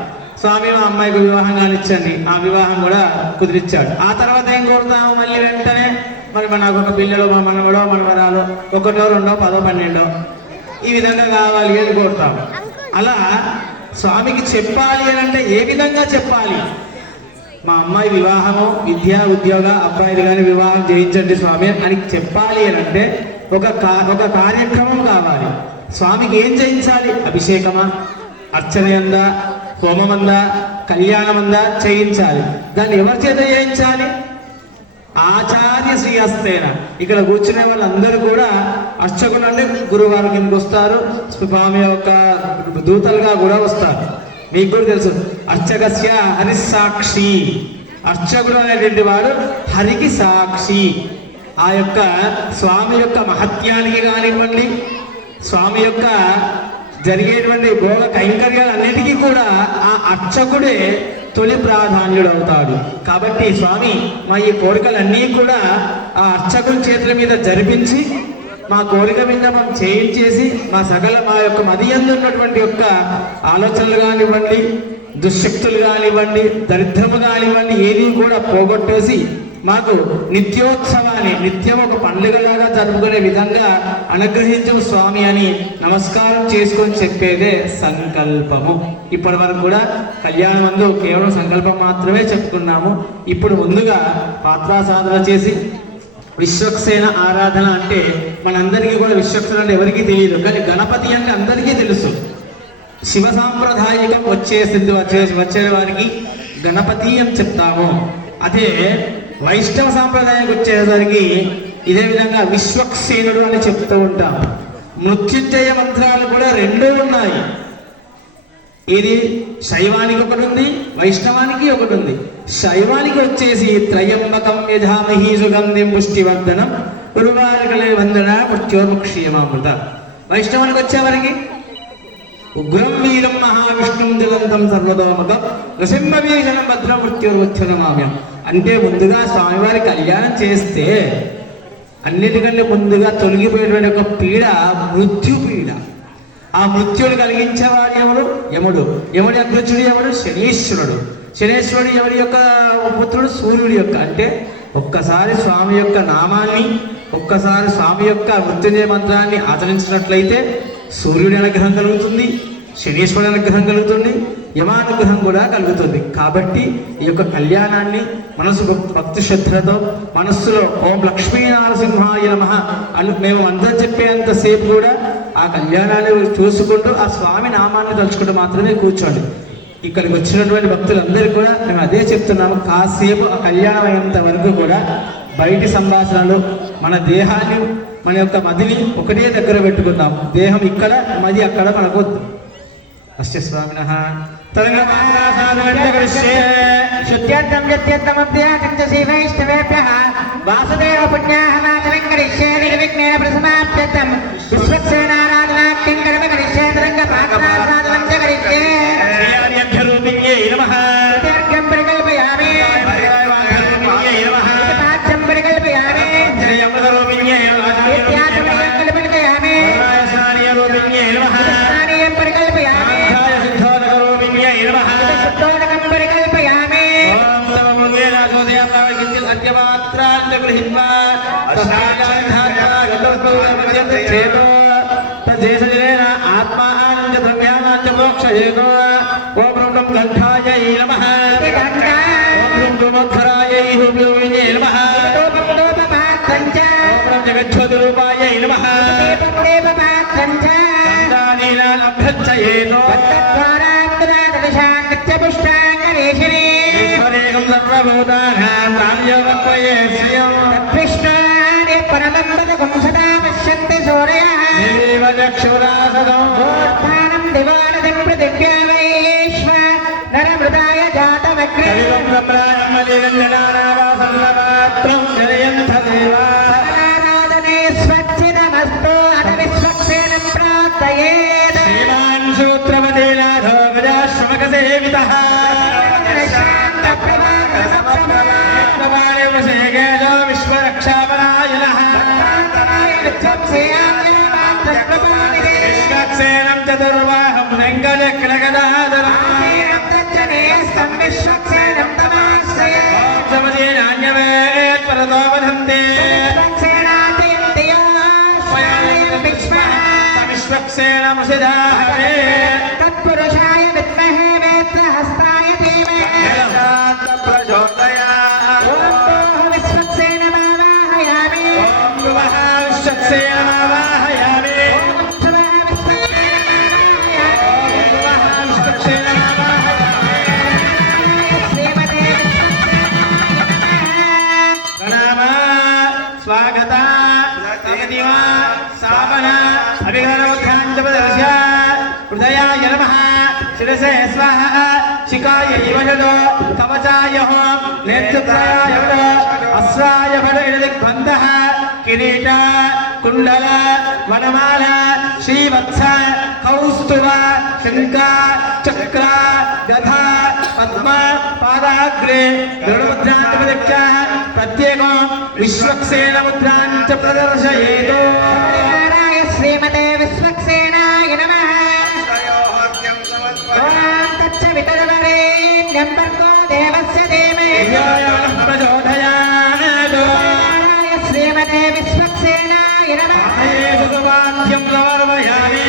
స్వామి మా అమ్మాయికి వివాహం కానిచ్చండి. ఆ వివాహం కూడా కుదిరిచ్చాడు. ఆ తర్వాత ఏం కోరుతాము? మళ్ళీ వెంటనే మరి నాకు ఒక పిల్లలు, మా మనవడో మనవరాలు, 1, 2, 10, 12 ఈ విధంగా కావాలి అని కోరుతాము. అలా స్వామికి చెప్పాలి అని అంటే ఏ విధంగా చెప్పాలి? మా అమ్మాయి వివాహము, విద్య, ఉద్యోగ, అబ్బాయిలు కానీ వివాహం చేయించండి స్వామి అని చెప్పాలి అని అంటే ఒక కార్యక్రమం కావాలి. స్వామికి ఏం చేయించాలి? అభిషేకమా, అర్చనయందా, హోమమందా, కళ్యాణమందా చేయించాలి. దాన్ని ఎవరి చేత చేయించాలి? ఆచార్య శ్రీహస్తేన. ఇక్కడ కూర్చునే వాళ్ళందరూ కూడా అర్చకులు అంటే గురువారం కిందకి వస్తారు, స్వామి యొక్క దూతలుగా కూడా వస్తారు. మీకు కూడా తెలుసు, అర్చకస్య హరిసాక్షి. అర్చకుడు అనేటువంటి వాడు హరికి సాక్షి. ఆ యొక్క స్వామి యొక్క మహత్యానికి కానివ్వండి, స్వామి యొక్క జరిగేటువంటి భోగ కైంకర్యాలన్నిటికీ కూడా ఆ అర్చకుడే తొలి ప్రాధాన్యుడు అవుతాడు. కాబట్టి స్వామి మా ఈ కోరికలన్నీ కూడా ఆ అర్చకుల చేతుల మీద జరిపించి మా కోరిక విన్నపం చేయించేసి మా యొక్క మదియందు ఉన్నటువంటి యొక్క ఆలోచనలు కానివ్వండి, దుశ్శక్తులు కానివ్వండి, దరిద్రము కానివ్వండి ఏది కూడా పోగొట్టేసి మాకు నిత్యోత్సవాన్ని నిత్యం ఒక పండుగలాగా జరుపుకునే విధంగా అనుగ్రహించు స్వామి అని నమస్కారం చేసుకొని చెప్పేదే సంకల్పము. ఇప్పటి వరకు కూడా కళ్యాణం అందు కేవలం సంకల్పం మాత్రమే చెప్పుకున్నాము. ఇప్పుడు ముందుగా పాత్రాసాధన చేసి విశ్వక్సేన ఆరాధన అంటే మనందరికీ కూడా విశ్వక్సేన అంటే ఎవరికీ తెలియదు, కానీ గణపతి అంటే అందరికీ తెలుసు. శివ సాంప్రదాయకం వచ్చే వారికి గణపతి అని చెప్తాము. అదే వైష్ణవ సాంప్రదాయానికి వచ్చేసరికి ఇదే విధంగా విశ్వక్సేనుడు అని చెప్తూ ఉంటాం. మృత్యుంజయ మంత్రాలు కూడా 2 ఉన్నాయి. ఇది శైవానికి ఒకటి ఉంది, వైష్ణవానికి ఒకటి ఉంది. శైవానికి వచ్చేసి త్రయంబకం యజామహీ సుగంధిం పుష్టివర్ధనం ఉర్వారుకలే వందన మృత్యోర్ముక్షీయమామృత. వైష్ణవానికి వచ్చేవారికి ఉగ్రం వీరం మహావిష్ణుం దిలంతం సర్వతోముఖం నృసింహవీషణం భద్ర మృత్యుర్వచ్చనమామ్యం. అంటే ముందుగా స్వామివారి కళ్యాణం చేస్తే అన్నిటికంటే ముందుగా తొలగిపోయేటువంటి ఒక పీడ మృత్యు పీడ. ఆ మృత్యుడు కలిగించేవాడు ఎవరు? యముడు. యముడి అగ్రచుడు ఎవరు? శనీశ్వరుడు. శనీశ్వరుడు ఎవరి యొక్క పుత్రుడు? సూర్యుడి యొక్క. అంటే ఒక్కసారి స్వామి యొక్క నామాన్ని, ఒక్కసారి స్వామి యొక్క మృత్యుంజయ మంత్రాన్ని ఆచరించినట్లయితే సూర్యుడి అనుగ్రహం కలుగుతుంది, శనీశ్వరుడి అనుగ్రహం కలుగుతుంది, యమానుగ్రహం కూడా కలుగుతుంది. కాబట్టి ఈ యొక్క కళ్యాణాన్ని మనసు భక్తి శ్రద్ధలతో మనస్సులో ఓం లక్ష్మీ నరసింహాయ నమః అని మేము అందరం చెప్పేంతసేపు కూడా ఆ కళ్యాణాన్ని చూసుకుంటూ ఆ స్వామి నామాన్ని తలుచుకుంటూ మాత్రమే కూర్చోండి. ఇక్కడికి వచ్చినటువంటి భక్తులందరూ కూడా మేము అదే చెప్తున్నాము. కాసేపు ఆ కళ్యాణం అయ్యేంత వరకు కూడా బయటి సంభాషణలు, మన దేహాన్ని, మన యొక్క మదిని ఒకటే దగ్గర పెట్టుకుందాం. దేహం ఇక్కడ, మది అక్కడ మనకు అస్య స్వామినః శుద్ధ్యర్థం యత్యర్థమభ్యాసం చ శివైష్ణవేభ్యః వాసుదేవ పుణ్యాహనాథనం కరిష్యే నిర్విఘ్నేన ప్రసమాప్యర్థం విశ్వక్సేనారాధనాఖ్యం కర్మ కరిష్యే తరంగ పాత్రాసాధనం చ కరిష్యే శ్రీయార్యభ్యరూపిణ్యై నమః. తీర్థం పరికల్పయామి పాత్రం పరికల్పయామి శ్రీయమృతరూపిణ్యై నమః. నిత్యాసం పరికల్పయామి రూపిణ్యై నమః. స్నానీయం పరికల్పయామి సిద్ధోదకరూపిణ్యై నమః. శుద్ధోదకం పరికల్పయామి ఓం తమ ముందేన సోదయాత్రావళి కించిత్ అద్యమాత్రాంచ గృహీత్వా అష్టాధ్యాత్మా గతోర్పూర్వమధ్యంత చేతో తద్దేశజనేన ఆత్మానంచ ద్రవ్యానాంచ మోక్షయేతో. ఓం బ్రహ్మం కంఠాయై నమః. ఓం బ్రహ్మోద్ధరాయై హూబ్లూమిన్యై నమః. ఓం బ్రహ్మ జగజ్యోతిరూపాయై నమః. సంతానీనాం అభ్యర్చయేతో. ఈశ్వరేకం సర్వభూతానాం ప్రాణయోగత్వయే శ్రియం. దేవ చక్షురాసదం కలివం ప్రప్రాణమలిరంజనానావాసన్నమాత్రం జనయంత దేవా. नीतः समप्रभाषेकेशो विश्वरक्षापरायणः विश्वक्सेनं चतुर्वाहं रङ्गचक्रगदाधरम् परतो वदन्ते विश्वक्सेन मुषिदाहवे तत्पुरुषाय विद्महे वेत्रहस्ताय धीमहि प्रचोदयात् विश्वक्सेन वाहयामि विश्वक्सेन वाहयामि विश्वक्सेन प्रणाम स्वागत अगतिवा सामन अभिगमनोत्थानप्रदर्श्य हृदयाय नमः शिरसे स्वाहा शिखाय वजो कवचाय होम नेत्रत्राय वजो अश्वाय वजदिग्बन्धः किरीट कुण्डल वनमाला श्रीवत्स कौस्तुभ शङ्ख चक्र गदा पद्म पादाग्रे गरुडमुद्रान्तप्रदक्ष प्रत्येकं विश्वक्सेन मुद्राञ्च प्रदर्शयेत् श्रीमते विश्वक्सेनाय नमः ॐ तच्च वितरवरेण्यं भर्गो देवस्य धीमहि प्रचोदयात् श्रीमते विश्वक्सेनाय नमः वाक्यं प्रवर्तयामि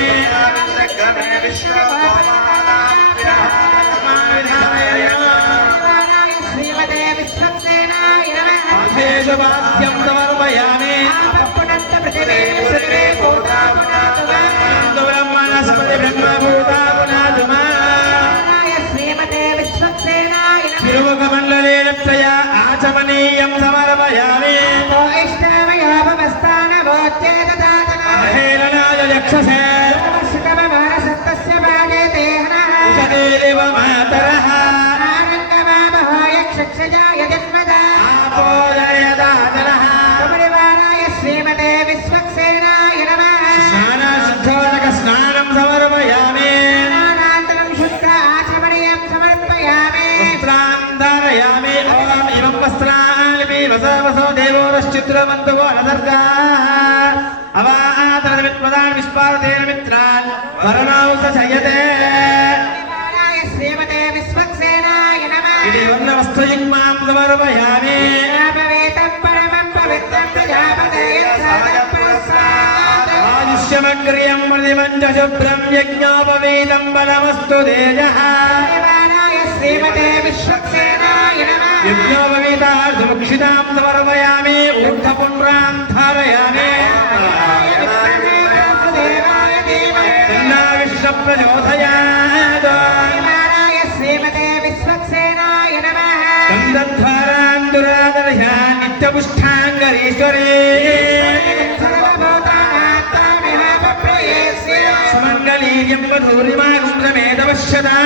श्रीमते विश्वक्सेनाय नमः वाक्यं प्रवर्तयामि ब्रह्मणस्पति ब्रह्मभूता पुनातुमा श्रीमते विश्वक्सेनाय नमः तिरुमुखमण्डलेन त्रया आचमनीयं समर्पयामि हेलनाय यक्षसे सदेव मातरः आपोजयदातरः श्रीमते विश्वक्सेनाय नमः स्नानशुद्धोदक स्नानं समर्पयामि शुक्र आचमनीयं समर्पयामि वस्त्रान्धारयामि ॐ इमं वस्त्राणि वसवसो देवोरश्चित्रमन्तुको नदर्गाः अवातरमित्पदान् विस्पारतेन मित्रान् वरणौ स शयते श्रीमते विश्वक्सेनाय नमः इति वर्णवस्त्रयुग्मां समर्पयामि नामवेदं परमं पवित्रं प्रजापतये आयुष्यमग्र्यं मृदिमञ्च शुभ्रं यज्ञोपवीतं बलमस्तु तेजः श्रीमते विश्वक्सेनाय नमः यज्ञोपवीतार्थमुक्षितां समर्पयामि ऊर्ध्वपुण्ड्रां धारयामि देवाय धीमहि तन्नो विश्वप्रचोदयात् श्रीमते विश्वक्सेनाय नमः कन्दध्वारान् दुरादर्श नित्यपुष्ठाङ्गरीश्वरे सर्वभूतानात्मामिह पप्रयेस्य सुमङ्गलीर्यं वधूरिमा गुन्द्रमेदवश्यता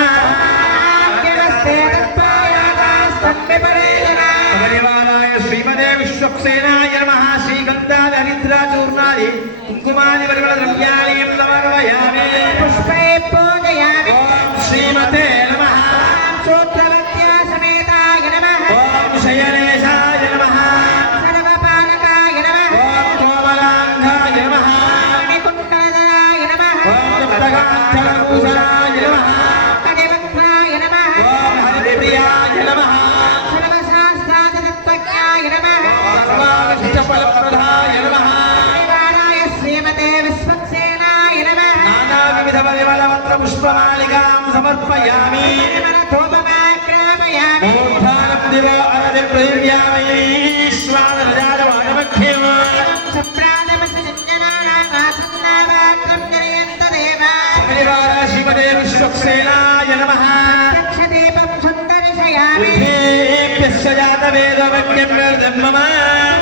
परिवाराय श्रीमते विश्वक्सेनाय नमः श्रीगन्धादि हरिद्राचूर्णादि कुङ्कुमादि परिमलद्रव्याणि समर्पयामि पुष्पै पूजयामि ॐ श्रीमते नमः सूत्रवत्या समेताय नमः ॐ शयनेशाय नमः सर्वपालकाय नमः ॐ कोमलाङ्गाय नमः मणिकुण्डलधराय नमः ॐ पदकाञ्चलभूषणाय नमः कटिवक्त्राय नमः ॐ हरिप्रियाय नमः सर्वशास्त्रादितत्त्वज्ञाय नमः सर्वाभीष्टफलप्रदाय नमः परिवाराय श्रीमते विश्वक्सेनाय नमः नानाविधपरिमलपत्रपुष्पमालिकां समर्पयामि धूपमाग्रापयामि मूर्धानं दिवो अरतिर्प्रयुज्यामि श्वानरजातवानमख्यम् सप्राणमसञ्जनानामासन्नावाक्यं जयन्तदेव परिवार श्रीमते विश्वक्सेनाय नमः दक्षदीपं सुन्दर्शयामि बुद्धेभ्यश्च जातवेदवज्ञं निर्धर्मम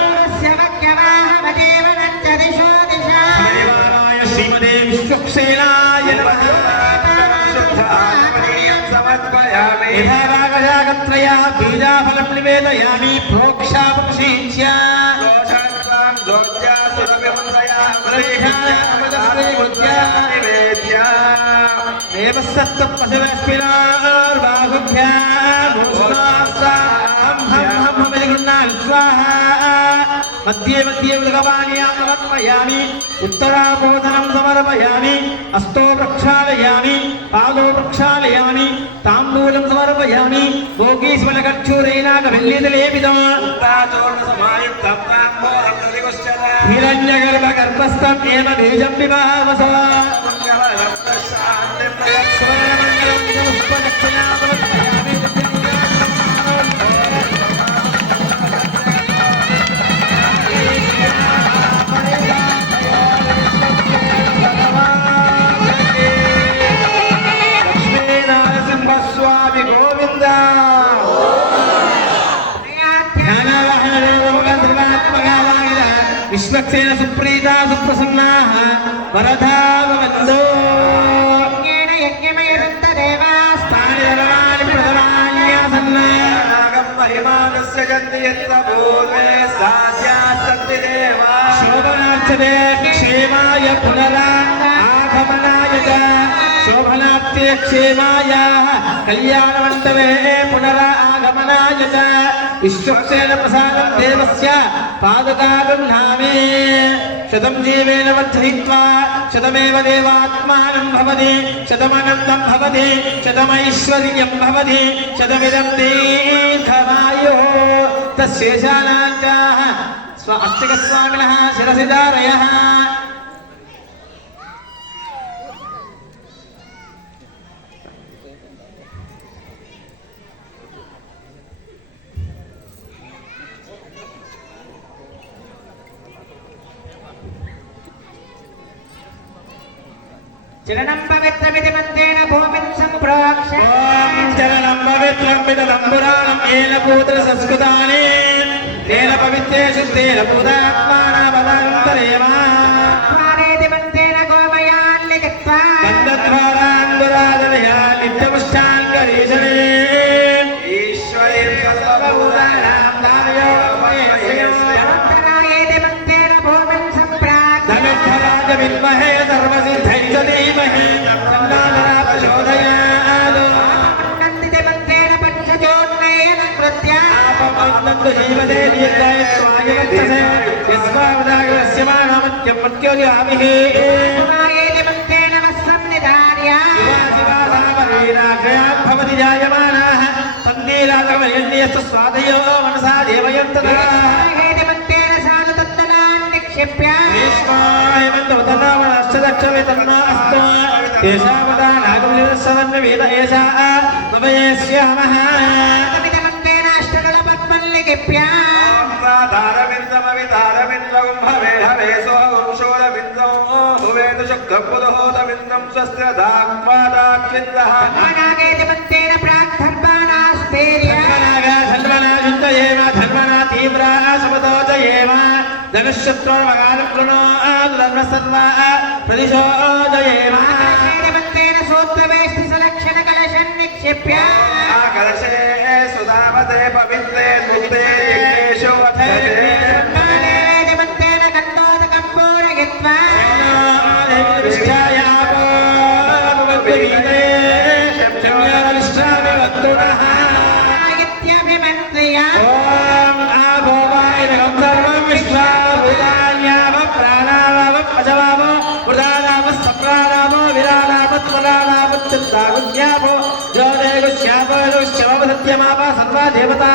पूर्वस्य वज्ञवाहमजीवनं च दिशो दिशा परिवाराय श्रीमते विश्वक्सेनाय नमः समर्पयामि यथा रागजागत्रया बीजाफलं निवेदयामि प्रोक्षापक्षीच्य मध्ये मध्ये उदगवाण्यां समर्पयामि उत्तराबोधनं समर्पयामि हस्तो प्रक्षालयामि पादो प्रक्षालयामि ताम्बूलं समर्पयामि भोगीस्मलकक्षुरेणाकभिल्लितलेपितं हिरण्यगर्भगर्भस्थम् एव बीजं विभावस विश्वक्सेन सुप्रीता सुप्रसन्ना वरदा भवन्तु येन यज्ञमयदन्तदेवास्तानि स्थानि प्रथमान्यासन्ना महिमानस्य गन्धयत्तभूते साध्यासन्ति देवा शोभनार्थदे क्षेमाय पुनरागमनाय च शोभनार्थे क्षेमाय कल्याणमण्डपे पुनरागमनाय च विश्वक्सेन प्रसादं देवस्य पादुका गृह्णामि शतं जीवेन वर्धयित्वा शतमेव देवात्मानं भवति शतमनन्दं भवति शतमैश्वर्यं भवति शतमिदं दीर्घमायुः तस्येषानाञ्चाः अर्चकस्वामिनः शिरसि धारयः चरणं पवित्रमिति मन्त्रेण भूमिं सम्प्रोक्ष्य चरणं पवित्रं विदलम्बुराणं येन पूत्रसंस्कृतानि तेन पवित्रे शुद्धेन पूतात्मानामनन्तरेव स्वानेति मन्त्रेण गोमयान् लिखित्वा गन्धद्वाराङ्गुरादनया नित्यपुष्टाङ्गरीशने ईश्वरीं सर्वभूतानां धनुर्धरायेति मन्त्रेण भूमिं सम्प्राप्य धनुर्धराज विद्महे सर्वसिद्धै च धीमहि तन्नो प्रचोदयात् नन्दिते मन्त्रेण पञ्चजोन्नयन कृत्य आपमन्नन्तु जीवते दीर्घायुष्माय वर्तसे यस्मावदागस्य मानमत्यं मत्योर्यामिः स्वायेति मन्त्रेण वस्त्रं निधार्य शिवाशिवासामरीराघयात् भवति जायमानाः तन्नीरागमयन्यस्तु स्वादयो मनसा देवयन्तदा स्वाहेति मन्त्रेण सानुतन्दनान् निक्षिप्य भीष्मायमन्तवतनामनश्चदक्षमे तन्नो अस्तु तेषामदा नागमनिरस्सवन्नवेद एषा ममयेष्यामः मन्त्रेण अष्टदलपद्मं लिखिप्य नागेति मन्त्रेण प्राक्धर्माणास्तेर्य धर्मना तीव्रा समतोजयेम धनुष्यत्रोर्मगानुकृणो धर्मसर्वा प्रतिशोजयेम नागेति मन्त्रेण सूत्रवेष्टि सुलक्षणकलशं निक्षिप्य कलशे सुधामते पवित्रे मुक्ते यज्ञेषु वर्तते नागेति मन्त्रेण गन्धोदकं पूरयित्वा इत्यभिमन्त्र्य सर्वा देवता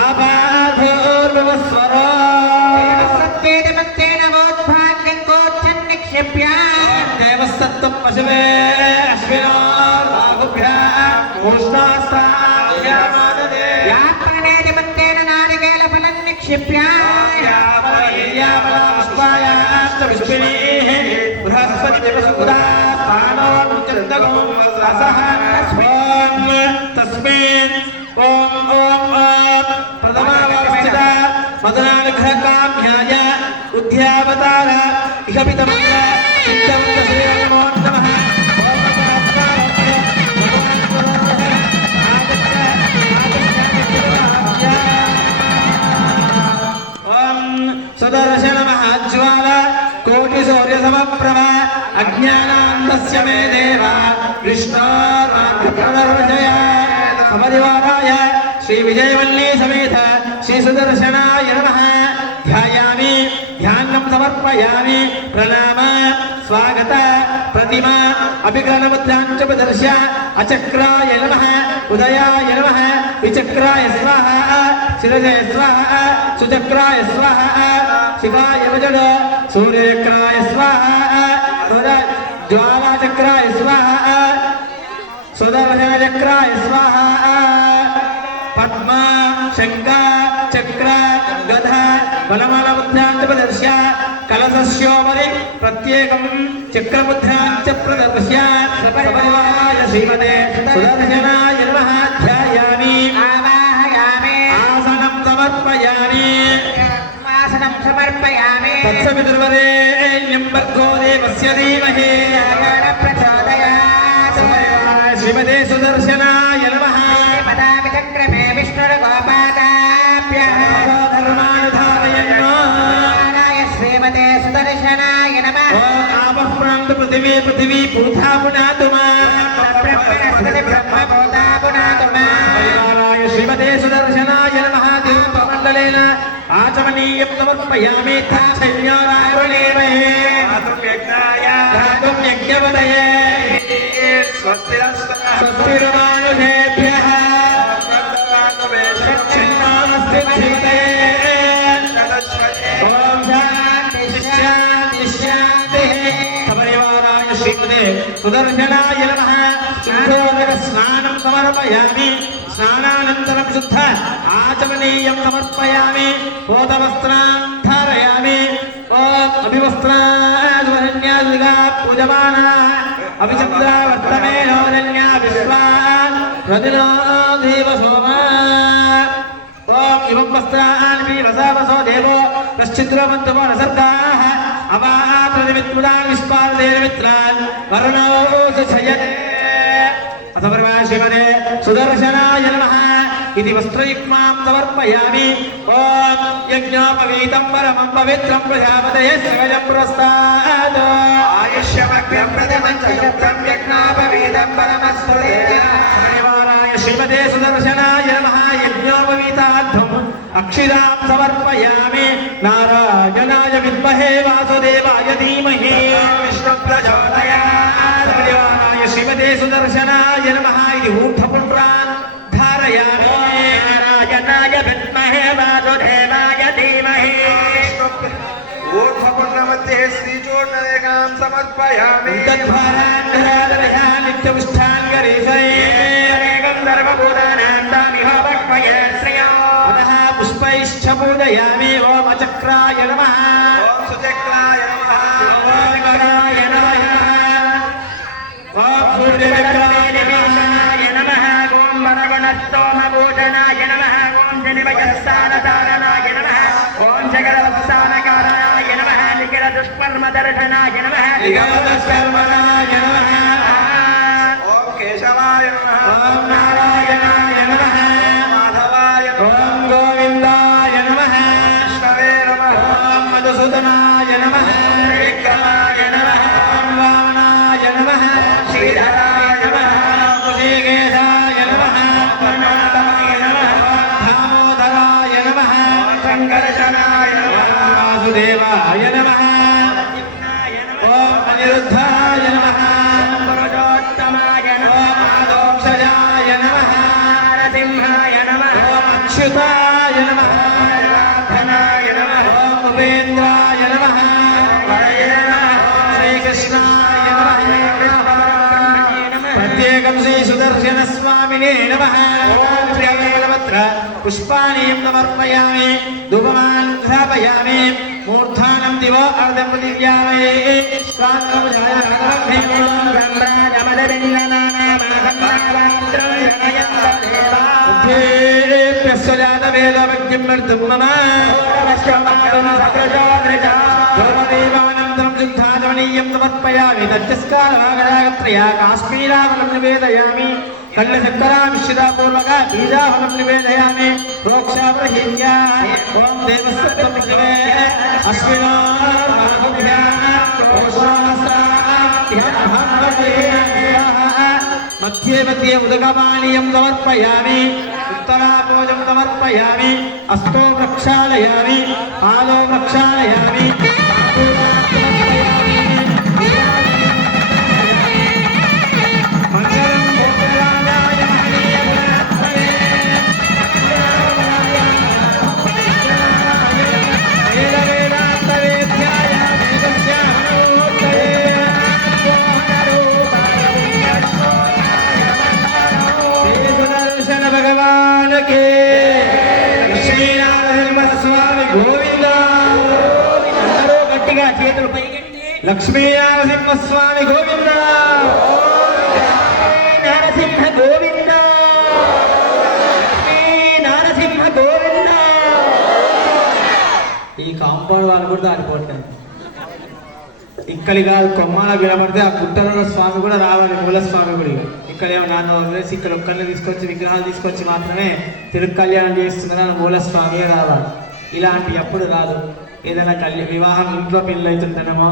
आपाधोर्वस्वरो सत्वेति मन्त्रेण वोद्भाग्यं गोच्छं निक्षिप्य देवस्तत्त्वं पशवे अश्विनोर्बाहुभ्याम् उष्णास्ताभ्यामाददे यापनेति मन्त्रेण नारिकेलफलं निक्षिप्य पुष्पायाश्चविष्पिनीः बृहस्पतिदिवसुधा स्थानोन्मुचन्दगो रसः तस्मिन् ॐ प्रथमावस्थिता मदनानुग्रहकाम्याय उद्यावतार इहपितमन्त्र सिद्धमन्त्रश्रीनमो नमः ॐ सुदर्शनमः कोटिसूर्यसमप्रभ अज्ञानान्तस्य मे देव कृष्णार्मार्गप्रदर्शय समदिवाराय श्रीविजयवल्ली समेत श्रीसुदर्शनाय नमः ध्यायामि ध्यानं समर्पयामि प्रणाम स्वागत प्रतिमा अभिग्रहणमुद्राञ्च प्रदर्श्य अचक्राय नमः उदयाय नमः विचक्राय स्वाहा शिरजय स्वाहा सुचक्राय स्वाहा शिवाय वजड सूर्यचक्राय स्वाहा ज्वालाचक्राय स्वाहा सुदर्शनचक्राय स्वाहा पद्मा शंख चक्र गद बलमलमुद्राञ्च प्रदर्श्य कलशस्योपरि प्रत्येकं चक्रमुद्राञ्च प्रदर्श्य सपरिवाराय श्रीमते सुदर्शनाय नमः ध्यायामि आवाहयामि आसनं समर्पयामि तत्सवितुर्वरेण्यं भर्गो देवस्य धीमहि प्रचोदयात् श्रीमते सुदर्शनाय नमः पदामि चक्रमे विष्णुर्गोपादाभ्यः धर्मानुधारयन्नाय श्रीमते सुदर्शनाय नमः आपः प्रान्त पृथिवी पूथा पुनातु ब्रह्मभूता पुनातु परिवाराय श्रीमते सुदर्शनाय नमः दीपमण्डलेन आचमनीयं समर्पयामि तच्छन्यारायणेमहे गातुं यज्ञपदये स्वस्तिरमानुषेभ्यः दक्षिणामस्ति धीमते ॐ शान्ति सपरिवाराय श्रीमते सुदर्शनाय नमः स्नानं समर्पयामि स्नानानन्तरं शुद्ध आचमनीयं समर्पयामि पोतवस्त्रां धारयामि ॐ अभिवस्त्राद्वरण्यादिगा पूजमाना अभिचन्द्रावर्तमेनोरन्या विश्वा रतिनो देवसोमा ॐ इमं वस्त्रान् वसो देवो कश्चिद्रवन्तवो न सर्गाः अवात्रनिमित्रुदान् विस्पादेमित्रान् वर्णो सुशयते अथर्वा शिवने सुदर्शनाय नमः इति वस्त्रयुग्मां समर्पयामि ॐ यज्ञोपवीतं परमं पवित्रं प्रजापतये शिवजं पुरस्तात् आयुष्यमग्रं प्रथमं च युक्तं यज्ञोपवीतं परमस्वदेवाय श्रीमते सुदर्शनाय नमः यज्ञोपवीतार्थम् अक्षिरां समर्पयामि नारायणाय विद्महे वासुदेवाय धीमहि विष्णुप्रचोदयात् श्रीमते सुदर्शनाय नमः इति ऊर्ध्वपुण्ड्रान् धारयामि नारायणाय विद्महे वासुदेवाय धीमहि ऊर्ध्वपुण्ड्रमध्ये श्रीचूर्णरेखां समर्पयामि तद्भारान्धरादरया नित्यपुष्टाङ्गरेशैकं सर्वभूतानां तामिह वक्मये श्रिया अतः पुष्पैश्च पूजयामि ॐ अचक्राय नमः ॐ सुचक्राय नमः ॐ कराय नमः ॐ सूर्यचक्राय नमः ॐ वरगुणस्तोमभूषणाय नमः ॐ जनिमयस्तानतारणाय नमः ॐ जगदवत्सानकाराय नमः निखिलदुष्कर्मदर्शनाय नमः निखिलदुष्कर्मणाय नमः ॐ केशवाय नमः ॐ नारायणाय नमः माधवाय ॐ गोविन्दाय नमः विष्णवे नमः ॐ मधुसूदनाय नमः विक्रमाय नमः ॐ वामनाय नमः श्रीधराय नमः ऋषिकेशाय नमः प्रणामाय नमः दामोदराय नमः संकर्षणाय नमः वासुदेवाय नमः ॐ अनिरुद्धाय नमः पुरुषोत्तमाय नमः माधोक्षजाय नमः नरसिंहाय नमः ॐ अच्युताय नमः धनाय नमः ॐ उपेन्द्राय नमः हरये नमः श्रीकृष्णाय नमः प्रत्येकं श्रीसुदर्शनस्वामिने नमः ॐ प्रियमेलवत्र पुष्पाणीं समर्पयामि धूपमान् घ्रापयामि मूर्धानं दिवो अर्धं प्रतिज्ञामहे जातवेदवज्ञं मर्दं मम देवानन्तरं शुद्धाचमनीयं समर्पयामि तज्जस्कालवागरागत्रया काश्मीरावलं निवेदयामि कल्लशक्करामिश्रितापूर्वक बीजाफलं निवेदयामि प्रोक्षाप्रहीत्या ॐ देवस्य अश्विनो मध्ये मध्ये उदकपानीयं समर्पयामि उत्तराभोजं समर्पयामि हस्तो प्रक्षालयामि पादौ प्रक्षालयामि भगवान के लक्ष्मीनारसिंहस्वामी गोविंद गट्टिगा చేతులు लक्ष्मीनारसिंहस्वामी गोविंद नारसिंह गोविंद नारसिंह गोविंद ఈ కాంపౌండ్ వాళ్ళు కూడా దానిపోతారు ఇక్కడి కాదు కొమ్మాల వినబడితే ఆ కుట్టల స్వామి కూడా రావాలి మూల స్వామి గుడి ఇక్కడ ఏమో నాన్న వదిలేసి ఇక్కడ ఒక్కరిని తీసుకొచ్చి విగ్రహాలు తీసుకొచ్చి మాత్రమే తిరుగు కళ్యాణం చేస్తున్నారని మూల స్వామి రావాలి ఇలాంటి ఎప్పుడు రాదు ఏదైనా వివాహం ఇంట్లో పెళ్ళి అవుతుంటేనేమో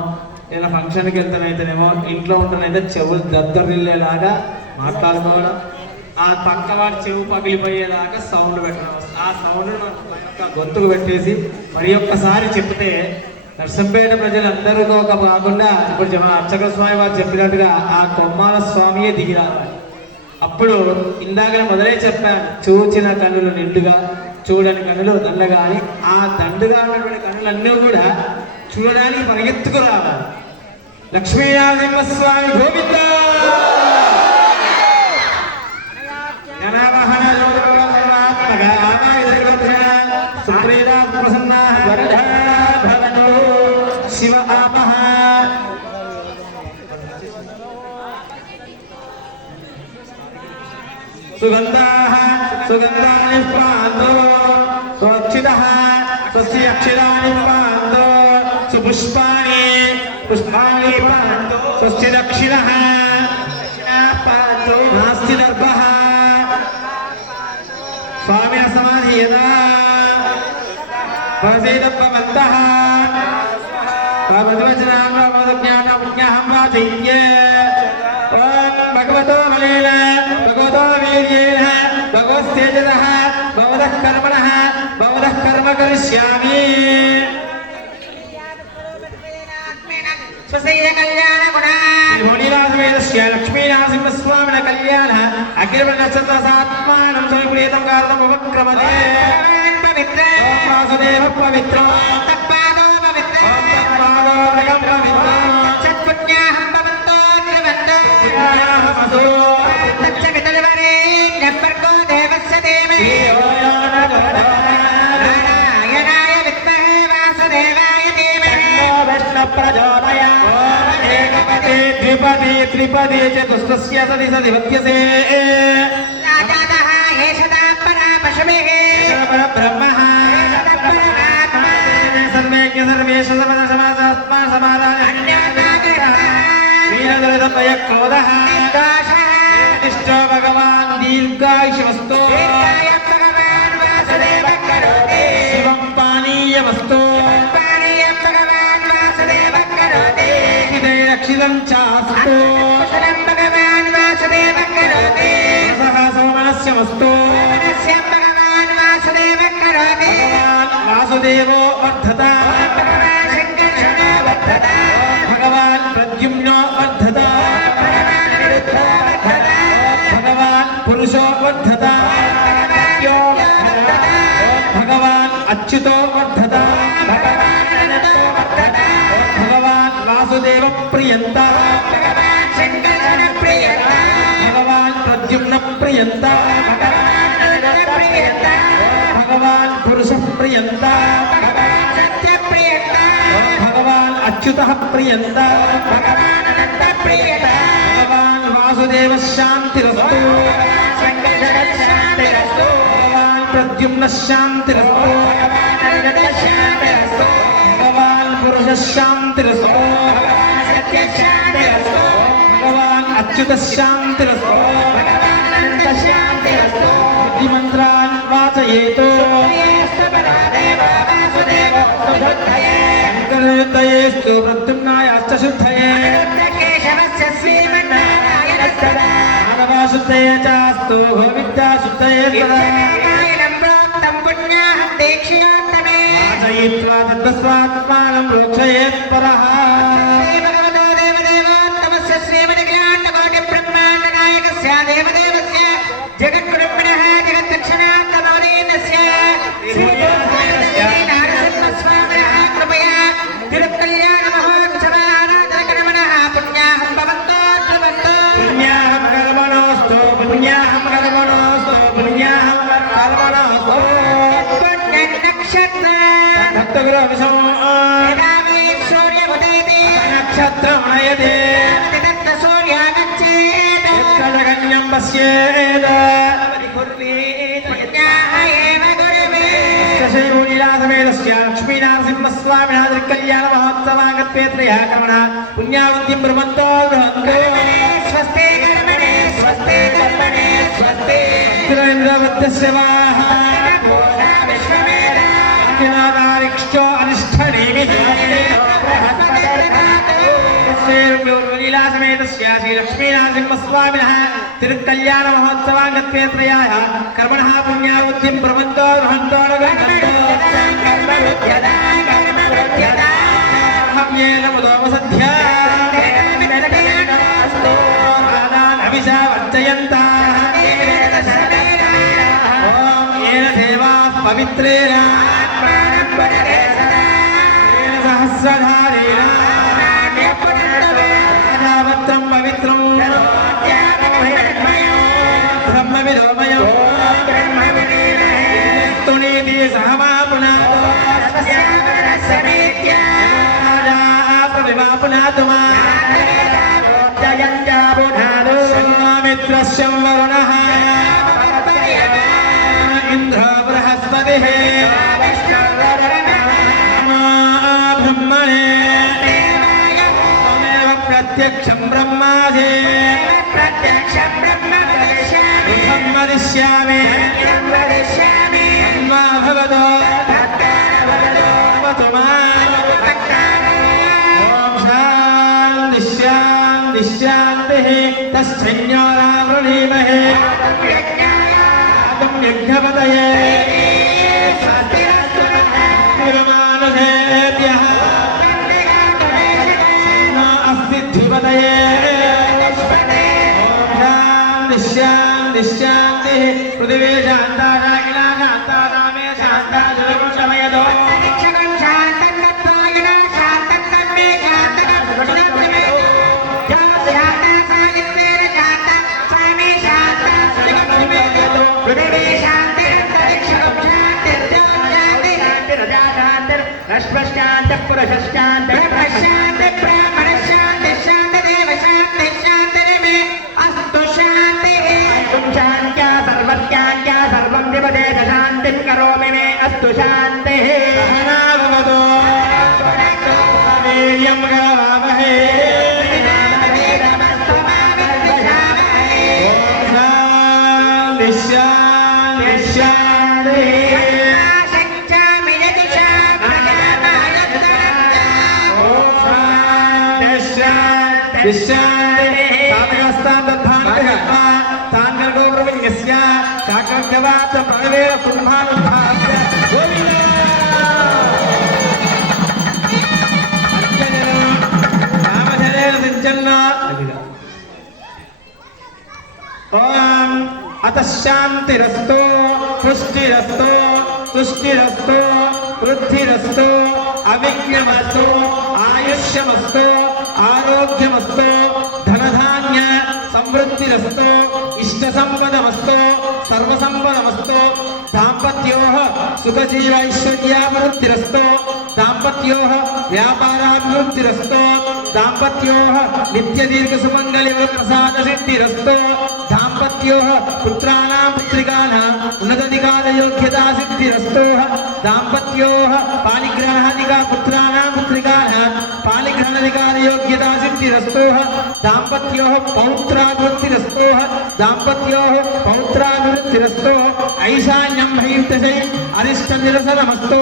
ఏదైనా ఫంక్షన్కి వెళ్తానైతేనేమో ఇంట్లో ఉంటేనైతే చెవులు దద్దరిల్లేలాగా మాట్లాడుకోవడం ఆ పక్క వాడి చెవు పగిలిపోయేలాగా సౌండ్ పెట్టడం ఆ సౌండ్ గొంతుకు పెట్టేసి మరి ఒక్కసారి చెప్తే నర్సంపేట ప్రజలందరితో ఒక కాకుండా ఇప్పుడు అర్చక స్వామి వారు చెప్పినట్టుగా ఆ కొమ్మాల స్వామియే దిగిరారు. అప్పుడు ఇందాక మొదలే చెప్పాను, చూచిన కన్నులు నిండుగా చూడని కన్నులు దండగా అని. ఆ దండుగా ఉన్నటువంటి కన్నులన్నీ కూడా చూడడానికి పరిగెత్తుకు రావాలి. లక్ష్మీనరసింహస్వామి గోవింద శివ ఆమః సుగంధాః సుగంధాని పాంతో స్వచ్ఛితః స్వస్య అక్షరాణి పాంతో సుపుష్పాణి పుష్పాణి పాంతో స్వస్య దక్షిణః పాంతో నాస్తి దర్భః స్వామి అసమాధీయతా భవసేదప్పవంతః ఓం భగవతో బలేన భగవతో వీర్యేణ భగవస్తేజసః భవదః కర్మణః భవదః కర్మ కరిష్యామి. శ్రీమునిరాజవేదస్య లక్ష్మీనరసింహస్వామిన కళ్యాణ అఖిలనక్షత్రసాత్మానం సమీప్రీతం కారణం ఉపక్రమతే. వాసుదేవ పవిత్ర ద్విపది త్రిపది చతుష్టస్య సది సది వత్యసే బ్రహ్మః సర్వేజ్ఞ సర్వేష సమాసాత్మా సమాధాన వీరదళితమయ క్రోధః నిష్టో భగవాన్ దీర్ఘాయుష్మస్తు శివం పానీయమస్తు రక్షితం చాస్తు రసః సోమనస్యమస్తు వాసుదేవో వర్ధత భగవాన్ ప్రద్యుమ్నో వర్ధత భగవాన్ పురుషో వర్ధత భగవాన్ అచ్యుతో వర్ధత భగవాన్ వాసుదేవ ప్రియంత భగవాన్ ప్రద్యుమ్న ప్రియంత భగవాన్ పురుష ప్రియంత భగవాన్ అచ్యుత ప్రియంత భగవాన్ వాసుదేవ శాంతిరస్తు భగవాన్ ప్రద్యుమ్న శాంతిరస్తు భగవాన్ పురుష శాంతిరస్తు భగవాన్ అచ్యుత శాంతిరస్తు మంత్రాన్ వాచయేతో శంకరయుక్తయేస్తు ప్రద్యుమ్నాయాశ్చ శుద్ధయే माधवाशुद्धये चास्तु गोविन्दाशुद्धये इत्यनेकायनं प्रोक्तं पुण्याहं दीक्षिणोत्तमे वाचयित्वा तद्वस्वात्मानं रोक्षयेत् परः श्री भगवतो देवदेवोत्तमस्य श्रीमदखिलाण्डकोटिब्रह्माण्डनायकस्य देवदेवस्य जगत्कुटुम्बिनः जगद्दक्षिणान्तमौलीनस्य श्रीनारसिंहस्वामिनः कृपया तिरुकल्याणमहोत्सवाराधनकर्मणः पुण्याहं भवन्तो पुण्याहं कर्मणोऽस्तु पुण्याहं कर्मणोऽस्तु पुण्याहं कर्मणोऽस्तु नक्षत्र भक्तगुरुविषमो सूर्यमुदयते नक्षत्रमयते तत्र सूर्यागच्छेत् यत्कलगण्यं पश्येत् पुण्याः एव गुरुवे श्रीलीलासमेतस्य लक्ष्मीनारसिंहस्वामिनः कल्याणमहोत्सवागत्वे त्रयाक्रमणः पुण्यावन्तिं ब्रह्मन्तो बृहन्तो स्वस्ते कर्मणे स्वस्ते कर्मणे स्वस्ते तिरुन्द्रवत्यस्य वाः विश्वमेधारिक्षो लीलासमेतस्य श्रीलक्ष्मीनारसिंहस्वामिनः तिरुकल्याणमहोत्सवागत्वे त्रयाः कर्मणः पुण्यावृत्तिं प्रबन्धो बृहन्तो अभिषावर्चयन्ताः येन सेवाः पवित्रेण सहस्रधारेण पत्रं पवित्रं ब्रह्मविदोमयं स्तुनीति सहमापुनातो प्रतिमापुनातुमा मित्रस्य वरुणः इन्द्रो बृहस्पतिः ब्रह्मणे त्वमेव प्रत्यक्षं ब्रह्मासि ब्रह्मदिष्यामि ब्रह्मा भवतो भवतु माम्। ॐ शान्ति शान्ति शान्तिः तस्मै यज्ञपतये तिरुमानुषेभ्यः अस्ति धिपतये शान्ति शान्ति शान्तिः पृथिवी शान्ता शाकिना शान्ता रामे शान्ता जलवृक्षमयतो शांति पुरुषशांति शांति ब्राह्मण शांति शांति देव शांति शांति में अस्तु शांति तुम शांत्या सर्वत्याज्ञा सर्वं विपदे शांतिं करोमि मे अस्तु शांति भवतो वीर्यं करवावहै शान्ति शान्ति शान्तिः अतः शांतिरस्तो पुष्टिरस्तो तुष्टिरस्तो वृद्धिरस्तो अविघ्नमस्तो आयुष्यमस्तो आरोग्यमस्तो धनधान्य समृद्धिरस्तो इष्टसंपदमस्तो सर्वसंपदमस्तो दाम्पत्योः सुखजीवैश्वर्याभिवृद्धिरस्तो दाम्पत्योः व्यापाराभिवृद्धिरस्तो दाम्पत्योः नित्यदीर्घसुमङ्गलप्रसादसिद्धिरस्तो दाम्पत्योः पुत्राणां पुत्रिकाणां उन्नताधिकारयोग्यता सिद्धिरस्तो दाम्पत्योः पाणिग्रहणाधिका पुत्राणां पुत्रिकाणां पाणिग्रहणाधिकारयोग्यता सिद्धिरस्तो दाम्पत्योः पौत्राभिवृद्धिरस्तो दाम्पत्योः पौत्राभिवृद्धिरस्तो ऐशान्यं भैर्दशै अरिष्टनिरसनमस्तु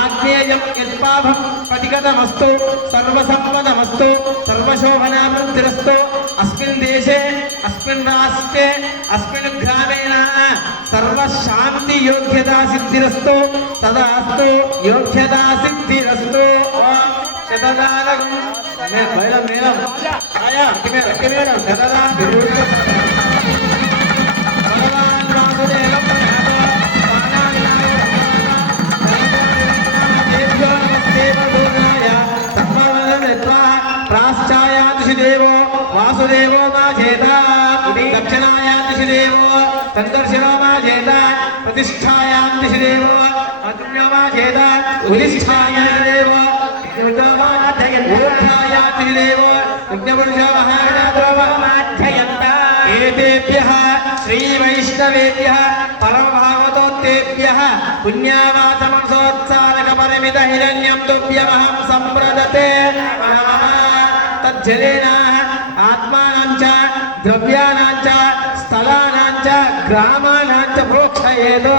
आग्नेयं यत्पाभं पतिगतमस्तु सर्वसम्पदमस्तु सर्वशोभनाभिवृद्धिरस्तो अस्मिन् देशे अस्मिन् राष्ट्रे अस्मिन् ग्रामेण सर्वशान्ति योग्यता सिद्धिरस्तु तदास्तु योग्यता सिद्धिरस्तु शतदानकं మేడం మేడం ఆయా మేడం శతదా ప్రాశ్చాయాదిశిదేవో వాసుదేవో మా చేత దక్షిణాయాదిశిదేవో సందర్శనో మా చేత ప్రతిష్టాయాదిశిదేవో అగ్న్యో మా చేత ఉదిష్టాయాదిదేవో ఊర్ధ్వాయాదిదేవో యజ్ఞపురుషో మహానాథో మాధ్యయంత ఏతేభ్యః శ్రీ వైష్ణవేభ్యః పరమభాగవతోత్తేభ్యః పుణ్యావాసమసోత్సారక పరిమిత హిరణ్యం తుభ్యమహం సంప్రదతే తజ్జలేన ఆత్మానాం చ ద్రవ్యానాం చ స్థలానాం చ గ్రామానాం చ ప్రోక్షయేదో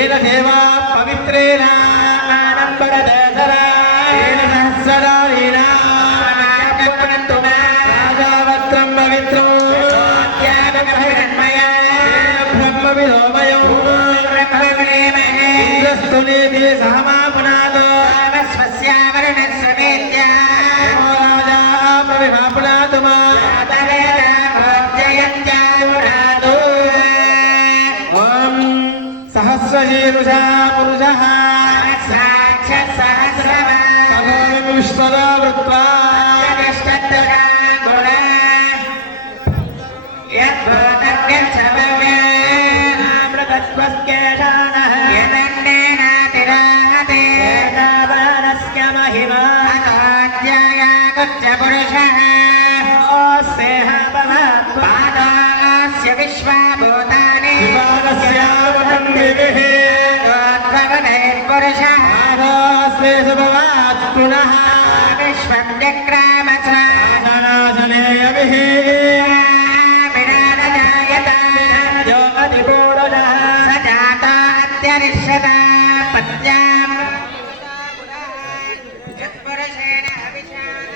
ఏన దేవా పవిత్రేణ ఏన సహస్రరాయేణ రాజావక్త్రం పవిత్రం బ్రహ్మవిదోమయం ఇంద్రస్తునేతి సహమాపునాదో సహస్రశీరుషా పురుషః విశ్వదా వృత్వా విశ్వభూతాని విశ్వం చక్రామచ విరాజాయత సజాత అత్యరిష్యత పత్యాం యత్పురుషేణ అవిశాన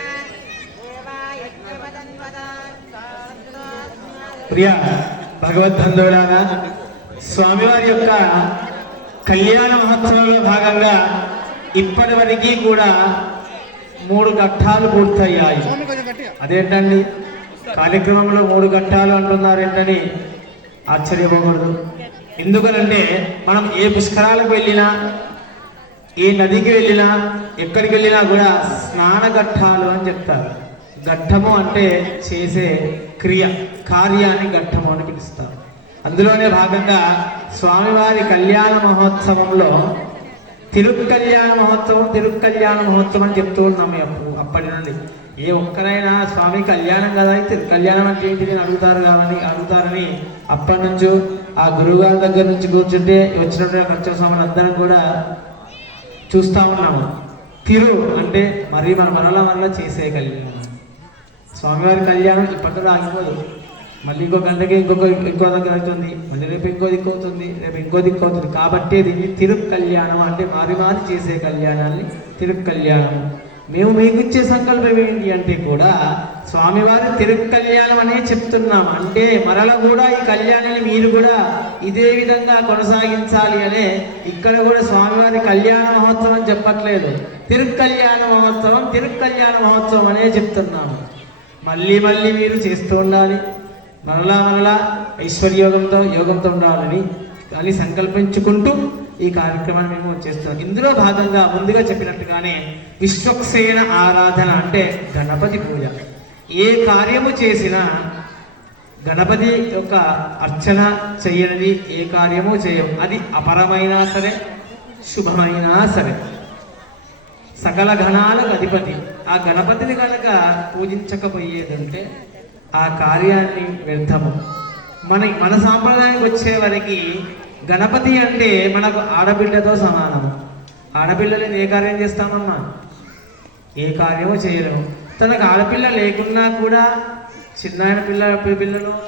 ప్రియ భగవద్బంధువులారా, స్వామివారి యొక్క కళ్యాణ మహోత్సవంలో భాగంగా ఇప్పటి వరకు కూడా 3 ఘట్టాలు పూర్తయ్యాయి. అదేంటండి కార్యక్రమంలో 3 ఘట్టాలు అంటున్నారు ఏంటని ఆశ్చర్యపోకూడదు. ఎందుకనంటే మనం ఏ పుష్కరాలకు వెళ్ళినా, ఏ నదికి వెళ్ళినా, ఎక్కడికి వెళ్ళినా కూడా స్నాన ఘట్టాలు అని చెప్తారు. ఘట్టము అంటే చేసే క్రియ, కార్యాన్ని ఘట్టము అని పిలుస్తారు. అందులోనే భాగంగా స్వామివారి కళ్యాణ మహోత్సవంలో తిరుక్కళ్యాణ మహోత్సవం అని చెప్తూ ఉన్నాము అప్పటి నుండి. ఏ ఒక్కరైనా స్వామి కళ్యాణం కదా, తిరుక్కళ్యాణం అంటే ఏంటిది అని అడుగుతారని అప్పటి నుంచి ఆ గురువుగారి దగ్గర నుంచి కూర్చుంటే వచ్చినటువంటి ఖర్చు స్వామిని అందరం కూడా చూస్తూ ఉన్నాము. తిరు అంటే మన మరల చేసే కళ్యాణం. స్వామివారి కళ్యాణం ఇప్పటితో ఆగిపోదు. మళ్ళీ ఇంకో గంటకి ఇంకో దగ్గర అవుతుంది, మళ్ళీ రేపు ఇంకో దిక్కు అవుతుంది, రేపు ఇంకో దిక్కు అవుతుంది. కాబట్టి దీన్ని తిరుక్కళ్యాణం అంటే మారి చేసే కళ్యాణాన్ని తిరుక్కళ్యాణం. మేము మీకు ఇచ్చే సంకల్పం ఏంటి అంటే కూడా స్వామివారి తిరుక్కళ్యాణం అనే చెప్తున్నాం. అంటే మరల కూడా ఈ కళ్యాణాన్ని మీరు కూడా ఇదే విధంగా కొనసాగించాలి అనే ఇక్కడ కూడా స్వామివారి కళ్యాణ మహోత్సవం చెప్పట్లేదు, తిరుక్కళ్యాణ మహోత్సవం అనే చెప్తున్నాము. మళ్ళీ మీరు చేస్తూ ఉండాలి, మరలా ఐశ్వర్యోగంతో యోగంతో ఉండాలని సంకల్పించుకుంటూ ఈ కార్యక్రమాన్ని మేము చేస్తున్నాం. ఇందులో భాగంగా ముందుగా చెప్పినట్టుగానే విశ్వక్సేన ఆరాధన అంటే గణపతి పూజ. ఏ కార్యము చేసినా గణపతి యొక్క అర్చన చేయనిది ఏ కార్యము చేయం. అది అపరమైనా సరే, శుభమైనా సరే, సకల గణాలకు అధిపతి ఆ గణపతిని కనుక పూజించకపోయేదంటే ఆ కార్యాన్ని వ్యర్థము. మన సాంప్రదాయానికి వచ్చే వరకు గణపతి అంటే మనకు ఆడబిడ్డతో సమానము. ఆడపిల్లలు ఏ కార్యం చేస్తామమ్మా? ఏ కార్యమో చేయలేము. తనకు ఆడపిల్ల లేకున్నా కూడా చిన్నాయన పిల్లలు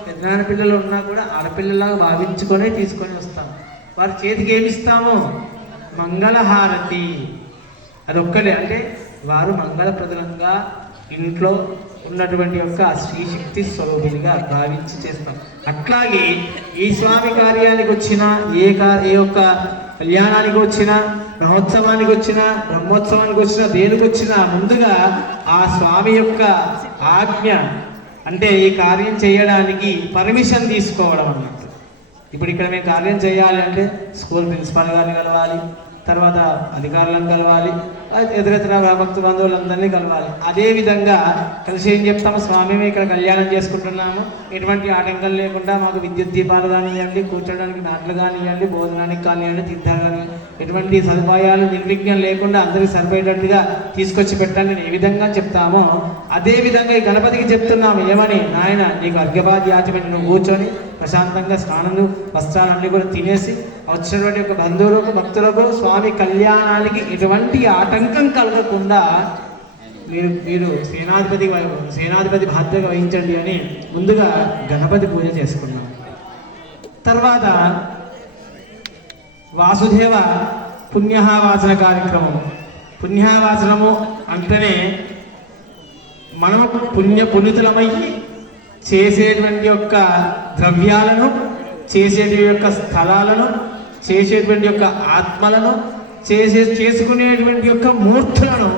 పెద్దనాయన పిల్లలు ఉన్నా కూడా ఆడపిల్లలాగా భావించుకొని తీసుకొని వస్తాం. వారి చేతికి ఏమిస్తాము? మంగళహారతి. అదొక్కటే. అంటే వారు మంగళప్రదంగా ఇంట్లో ఉన్నటువంటి యొక్క శ్రీశక్తి స్వరూపిణిగా భావించి చేస్తాం. అట్లాగే ఈ స్వామి కార్యానికి వచ్చిన ఏ ఒక్క కళ్యాణానికి వచ్చిన, మహోత్సవానికి వచ్చిన, బ్రహ్మోత్సవానికి వచ్చిన, దేనికి వచ్చినా ముందుగా ఆ స్వామి యొక్క ఆజ్ఞ అంటే ఈ కార్యం చేయడానికి పర్మిషన్ తీసుకోవడం అన్నట్టు. ఇప్పుడు ఇక్కడ మేము కార్యం చేయాలి అంటే స్కూల్ ప్రిన్సిపాల్ గారిని కలవాలి, తర్వాత అధికారులను కలవాలి, ఎదురెదుర భక్తు బంధువులందరినీ కలవాలి. అదేవిధంగా కలిసి ఏం చెప్తాము, స్వామి మేము ఇక్కడ కళ్యాణం చేసుకుంటున్నాము, ఎటువంటి ఆటంకం లేకుండా మాకు విద్యుత్ దీపాలు కానివ్వండి, కూర్చోడానికి నాట్లు కానివ్వండి, భోజనానికి కానివ్వండి, తీర్థాలు ఎటువంటి సదుపాయాలు నిర్విఘ్నం లేకుండా అందరికీ సరిపోయేటట్టుగా తీసుకొచ్చి పెట్టండి ఏ విధంగా చెప్తామో అదే విధంగా ఈ గణపతికి చెప్తున్నాము. ఏమని, నాయన నీకు అర్ఘ్యపాద్యాచమని నువ్వు కూర్చొని ప్రశాంతంగా స్నానాలు వస్త్రాలన్నీ కూడా తినేసి వచ్చినటువంటి యొక్క బంధువులకు భక్తులకు స్వామి కళ్యాణానికి ఎటువంటి ఆటంకం కలగకుండా మీరు సేనాధిపతి బాధ్యత వహించండి అని ముందుగా గణపతి పూజ చేసుకున్నాం. తర్వాత వాసుదేవ పుణ్యవాచన కార్యక్రమం. పుణ్యవాచనము అంటేనే మనము పుణ్యపుణితులమయ్యి చేసేటువంటి యొక్క ద్రవ్యాలను, చేసేటువంటి యొక్క స్థలాలను, చేసేటువంటి యొక్క ఆత్మలను, చేసుకునేటువంటి యొక్క మూర్తులను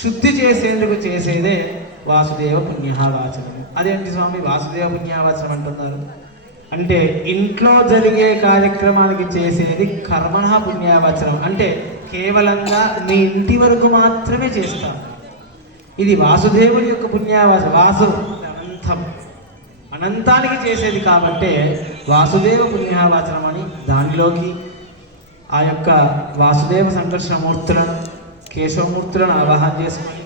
శుద్ధి చేసేందుకు చేసేదే వాసుదేవ పుణ్యవాచనం. అదేంటి స్వామి వాసుదేవ పుణ్యవాచనం అంటున్నారు అంటే, ఇంట్లో జరిగే కార్యక్రమానికి చేసేది కర్మణ పుణ్యవాచనం. అంటే కేవలంగా మీ ఇంటి వరకు మాత్రమే చేస్తాం. ఇది వాసుదేవుని యొక్క పుణ్యవాచనం. వాసు అనంతం, అనంతానికి చేసేది కాబట్టి వాసుదేవ పుణ్యవాచనం అని దానిలోకి ఆ యొక్క వాసుదేవ సంకర్షణమూర్తులను, కేశవమూర్తులను ఆవాహన చేసుకొని,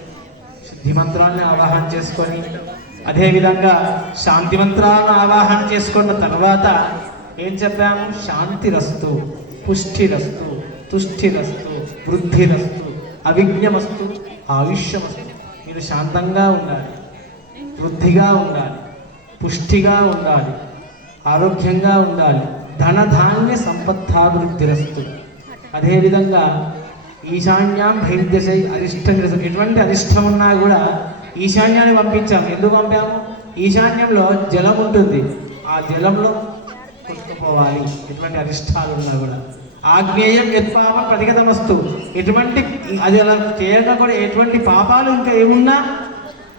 శుద్ధి మంత్రాన్ని ఆవాహన చేసుకొని, అదేవిధంగా శాంతి మంత్రాలను ఆవాహన చేసుకున్న తర్వాత ఏం చెప్పాము, శాంతిరస్తు, పుష్టిరస్తు, తుష్టిరస్తు, వృద్ధిరస్తు, అవిజ్ఞమస్తు, ఆయుష్యమస్తు. మీరు శాంతంగా ఉండాలి, వృద్ధిగా ఉండాలి, పుష్టిగా ఉండాలి, ఆరోగ్యంగా ఉండాలి, ధనధాన్య సంపత్తాభివృద్ధిరస్తు. అదేవిధంగా ఈశాన్యాం భైద్యశై అరిష్టం. ఎటువంటి అరిష్టం ఉన్నా కూడా ఈశాన్యాన్ని పంపించాము. ఎందుకు పంపాము, ఈశాన్యంలో జలం ఉంటుంది, ఆ జలంలో కొట్టుకుపోవాలి ఎటువంటి అరిష్టాలు ఉన్నా కూడా. ఆగ్నేయం యత్పాప ప్రతిగతమస్తు. ఎటువంటి అది అలా చేయగా కూడా ఎటువంటి పాపాలు ఇంకా ఏమున్నా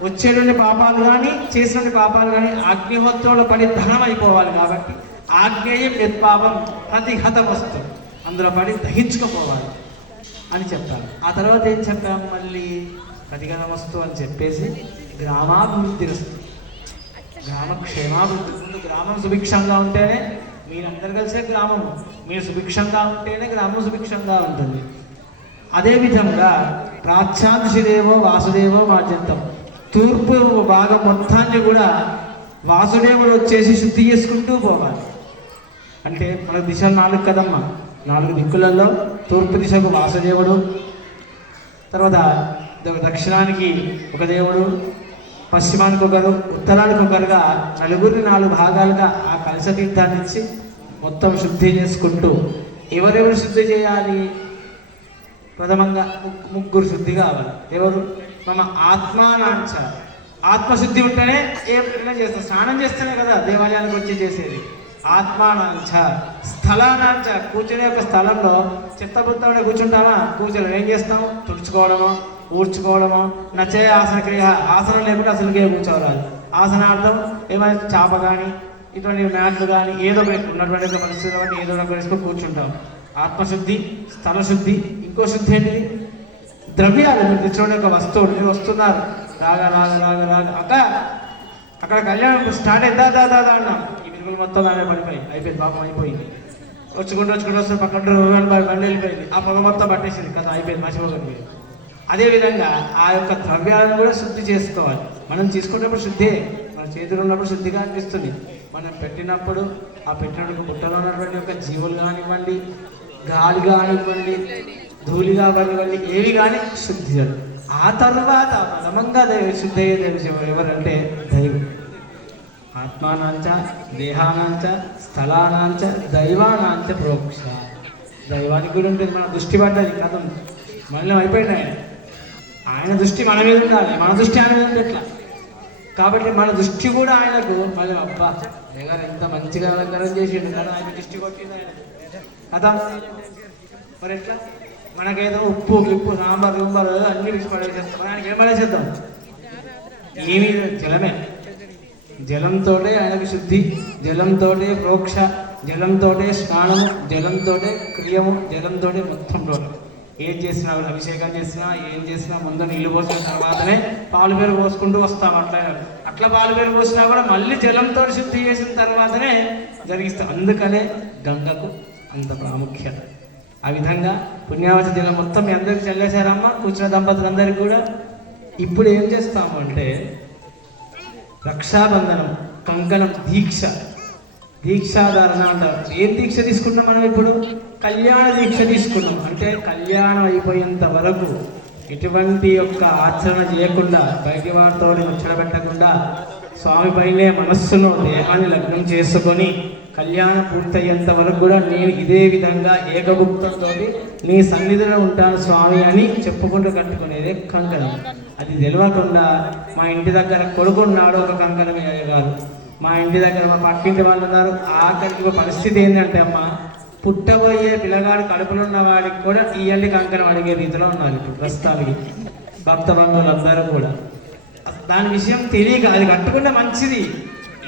వచ్చేటువంటి పాపాలు కానీ చేసినటువంటి పాపాలు కానీ అగ్నిహోత్రంలో పడి దహనం అయిపోవాలి. కాబట్టి ఆగ్నేయం యత్పాపం ప్రతిహతమస్తు, అందులో పడి దహించుకుపోవాలి అని చెప్తారు. ఆ తర్వాత ఏం చెప్పాము, మళ్ళీ ప్రతిగతమస్తు అని చెప్పేసి గ్రామాభివృద్ధిరస్తు, గ్రామక్షేమాభివృద్ధి. ముందు గ్రామం సుభిక్షంగా ఉంటేనే మీరందరూ కలిసే గ్రామము, మీరు సుభిక్షంగా ఉంటేనే గ్రామం సుభిక్షంగా ఉంటుంది. అదేవిధంగా ప్రాచ్యాదిశిదేవో వాసుదేవో మార్జంతం. తూర్పు భాగం మొత్తాన్ని కూడా వాసుదేవుడు వచ్చేసి శుద్ధి చేసుకుంటూ పోవాలి. అంటే మన దిశలు 4 కదమ్మా, 4 దిక్కులలో తూర్పు దిశకు వాసుదేవుడు, తర్వాత దక్షిణానికి ఒక దేవుడు, పశ్చిమానికి ఒకరు, ఉత్తరానికి ఒకరుగా నలుగురిని 4 భాగాలుగా ఆ కలశ తీర్థాన్ని ఇచ్చి మొత్తం శుద్ధి చేసుకుంటూ, ఎవరెవరు శుద్ధి చేయాలి, ప్రథమంగా ముగ్గురు శుద్ధి కావాలి. ఎవరు, మన ఆత్మానాంచ. ఆత్మశుద్ధి ఉంటేనే ఏమైనా చేస్తాం, స్నానం చేస్తేనే కదా దేవాలయానికి వచ్చి చేసేది. ఆత్మానాంచ, స్థలానాంచ. కూర్చునే ఒక స్థలంలో చిత్తబుద్ధంలో కూర్చుంటామా, కూర్చొని ఏం చేస్తాము, తుడుచుకోవడమో, ఊడ్చుకోవడమో, నచ్చే ఆసన క్రియ. ఆసనం లేకుండా అసలుకే కూర్చోవాలి. ఆసనార్థం ఏమైనా చాప కానీ ఇటువంటి మ్యాట్లు కానీ ఏదో ఉన్నటువంటి పరిస్థితులు కానీ ఏదో ఒకటి వేసుకొని కూర్చుంటాం. ఆత్మశుద్ధి, స్థలశుద్ధి. ఇంకో శుద్ధి ఏంటిది, ద్రవ్యాలు. మీరు తెచ్చుకునే ఒక వస్తువులు, మీరు వస్తున్నారు, రాగా అక్కడ కళ్యాణం స్టార్ట్ అయిందా దాదా అన్నాం, ఈ విలువలు మొత్తం ఆమె పడిపోయింది, అయిపోయింది, పాపం అయిపోయింది. వచ్చుకుంటూ వస్తే పక్కన బండి వెళ్ళిపోయింది, ఆ పొగ మొత్తం పట్టేసింది కదా, అయిపోయింది, మర్చిపోకండి. అదేవిధంగా ఆ యొక్క ద్రవ్యాలను కూడా శుద్ధి చేసుకోవాలి. మనం తీసుకున్నప్పుడు శుద్ధే, మన చేతులు ఉన్నప్పుడు శుద్ధిగా అనిపిస్తుంది. మనం పెట్టినప్పుడు ఆ పెట్టినప్పుడు బుట్టలో ఉన్నటువంటి యొక్క జీవులు కానివ్వండి, గాలి కానివ్వండి, ధూళి కానివ్వండి, ఏవి కానీ శుద్ధి. ఆ తర్వాత బలమంగా శుద్ధి అయ్యేది ఎవరంటే దైవం. ఆత్మానాంచ, దేహానాంచ, స్థలానాంచ, దైవానాంచ ప్రోక్ష. దైవానికి కూడా ఉంటుంది. మన దృష్టి పడ్డది కథం, మనలో అయిపోయినాయి. ఆయన దృష్టి మన మీద ఉండాలి, మన దృష్టి ఆయన మీద ఎట్లా. కాబట్టి మన దృష్టి కూడా ఆయనకు మళ్ళీ అబ్బా అయ్యగారు ఎంత మంచిగా అలంకారం చేసిండు కానీ ఆయన దృష్టి కొట్టింది ఆయన కదా. మరి ఎట్లా మనకేదో ఉప్పు గిప్పు సాంబార్ గింబారు అన్ని విషయం పడేసేస్తాం, ఆయనకి ఏం పడేసేద్దాం? ఏమీ జలమే, జలంతో ఆయనకు శుద్ధి, జలంతో ప్రోక్ష, జలంతో స్నానము, జలంతో క్రియము, జలంతో మొత్తం రోజు ఏం చేసినా కూడా అభిషేకం చేసినా ఏం చేసినా ముందు నీళ్లు పోసిన తర్వాతనే పాలు పేరు పోసుకుంటూ వస్తాం. అట్లా పాలు పేరు పోసినా కూడా మళ్ళీ జలంతో శుద్ధి చేసిన తర్వాతనే జరిగిస్తాం. అందుకనే గంగకు అంత ప్రాముఖ్యత. ఆ విధంగా పుణ్యావతి జలం మొత్తం మీ అందరికి చల్లేశారమ్మ, కూర్చున్న దంపతులందరికీ కూడా. ఇప్పుడు ఏం చేస్తాము అంటే రక్షాబంధనం, కంకణం, దీక్ష, దీక్షాధారణ అంటారు. ఏం దీక్ష తీసుకున్నాం మనం ఇప్పుడు? కళ్యాణ దీక్ష తీసుకున్నాం. అంటే కళ్యాణం అయిపోయేంత వరకు ఎటువంటి యొక్క ఆచరణ చేయకుండా, బయటి వారితో ముచ్చట పెట్టకుండా, స్వామి పైనే మనస్సును దేహాన్ని లగ్నం చేసుకొని కళ్యాణం పూర్తయ్యేంత వరకు కూడా నేను ఇదే విధంగా ఏకగుప్తంతో నీ సన్నిధిలో ఉంటాను స్వామి అని చెప్పుకుంటూ కట్టుకునేదే కంకణం. అది తెలియకుండా మా ఇంటి దగ్గర కొడుకున్నాడు ఒక కంకణం గారు, మా ఇంటి దగ్గర మా పక్కింటి వాళ్ళు ఉన్నారు. ఆఖరికి పరిస్థితి ఏంటంటే అమ్మ, పుట్టబోయే పిల్లగాడు కడుపులో ఉన్న వాడికి కూడా ఇయ్యండి కంకణం అడిగే రీతిలో ఉన్నారు ఇప్పుడు ప్రస్తుతానికి భక్త బంధువులందరూ కూడా. దాని విషయం తెలియక అది కట్టుకుంటే మంచిది,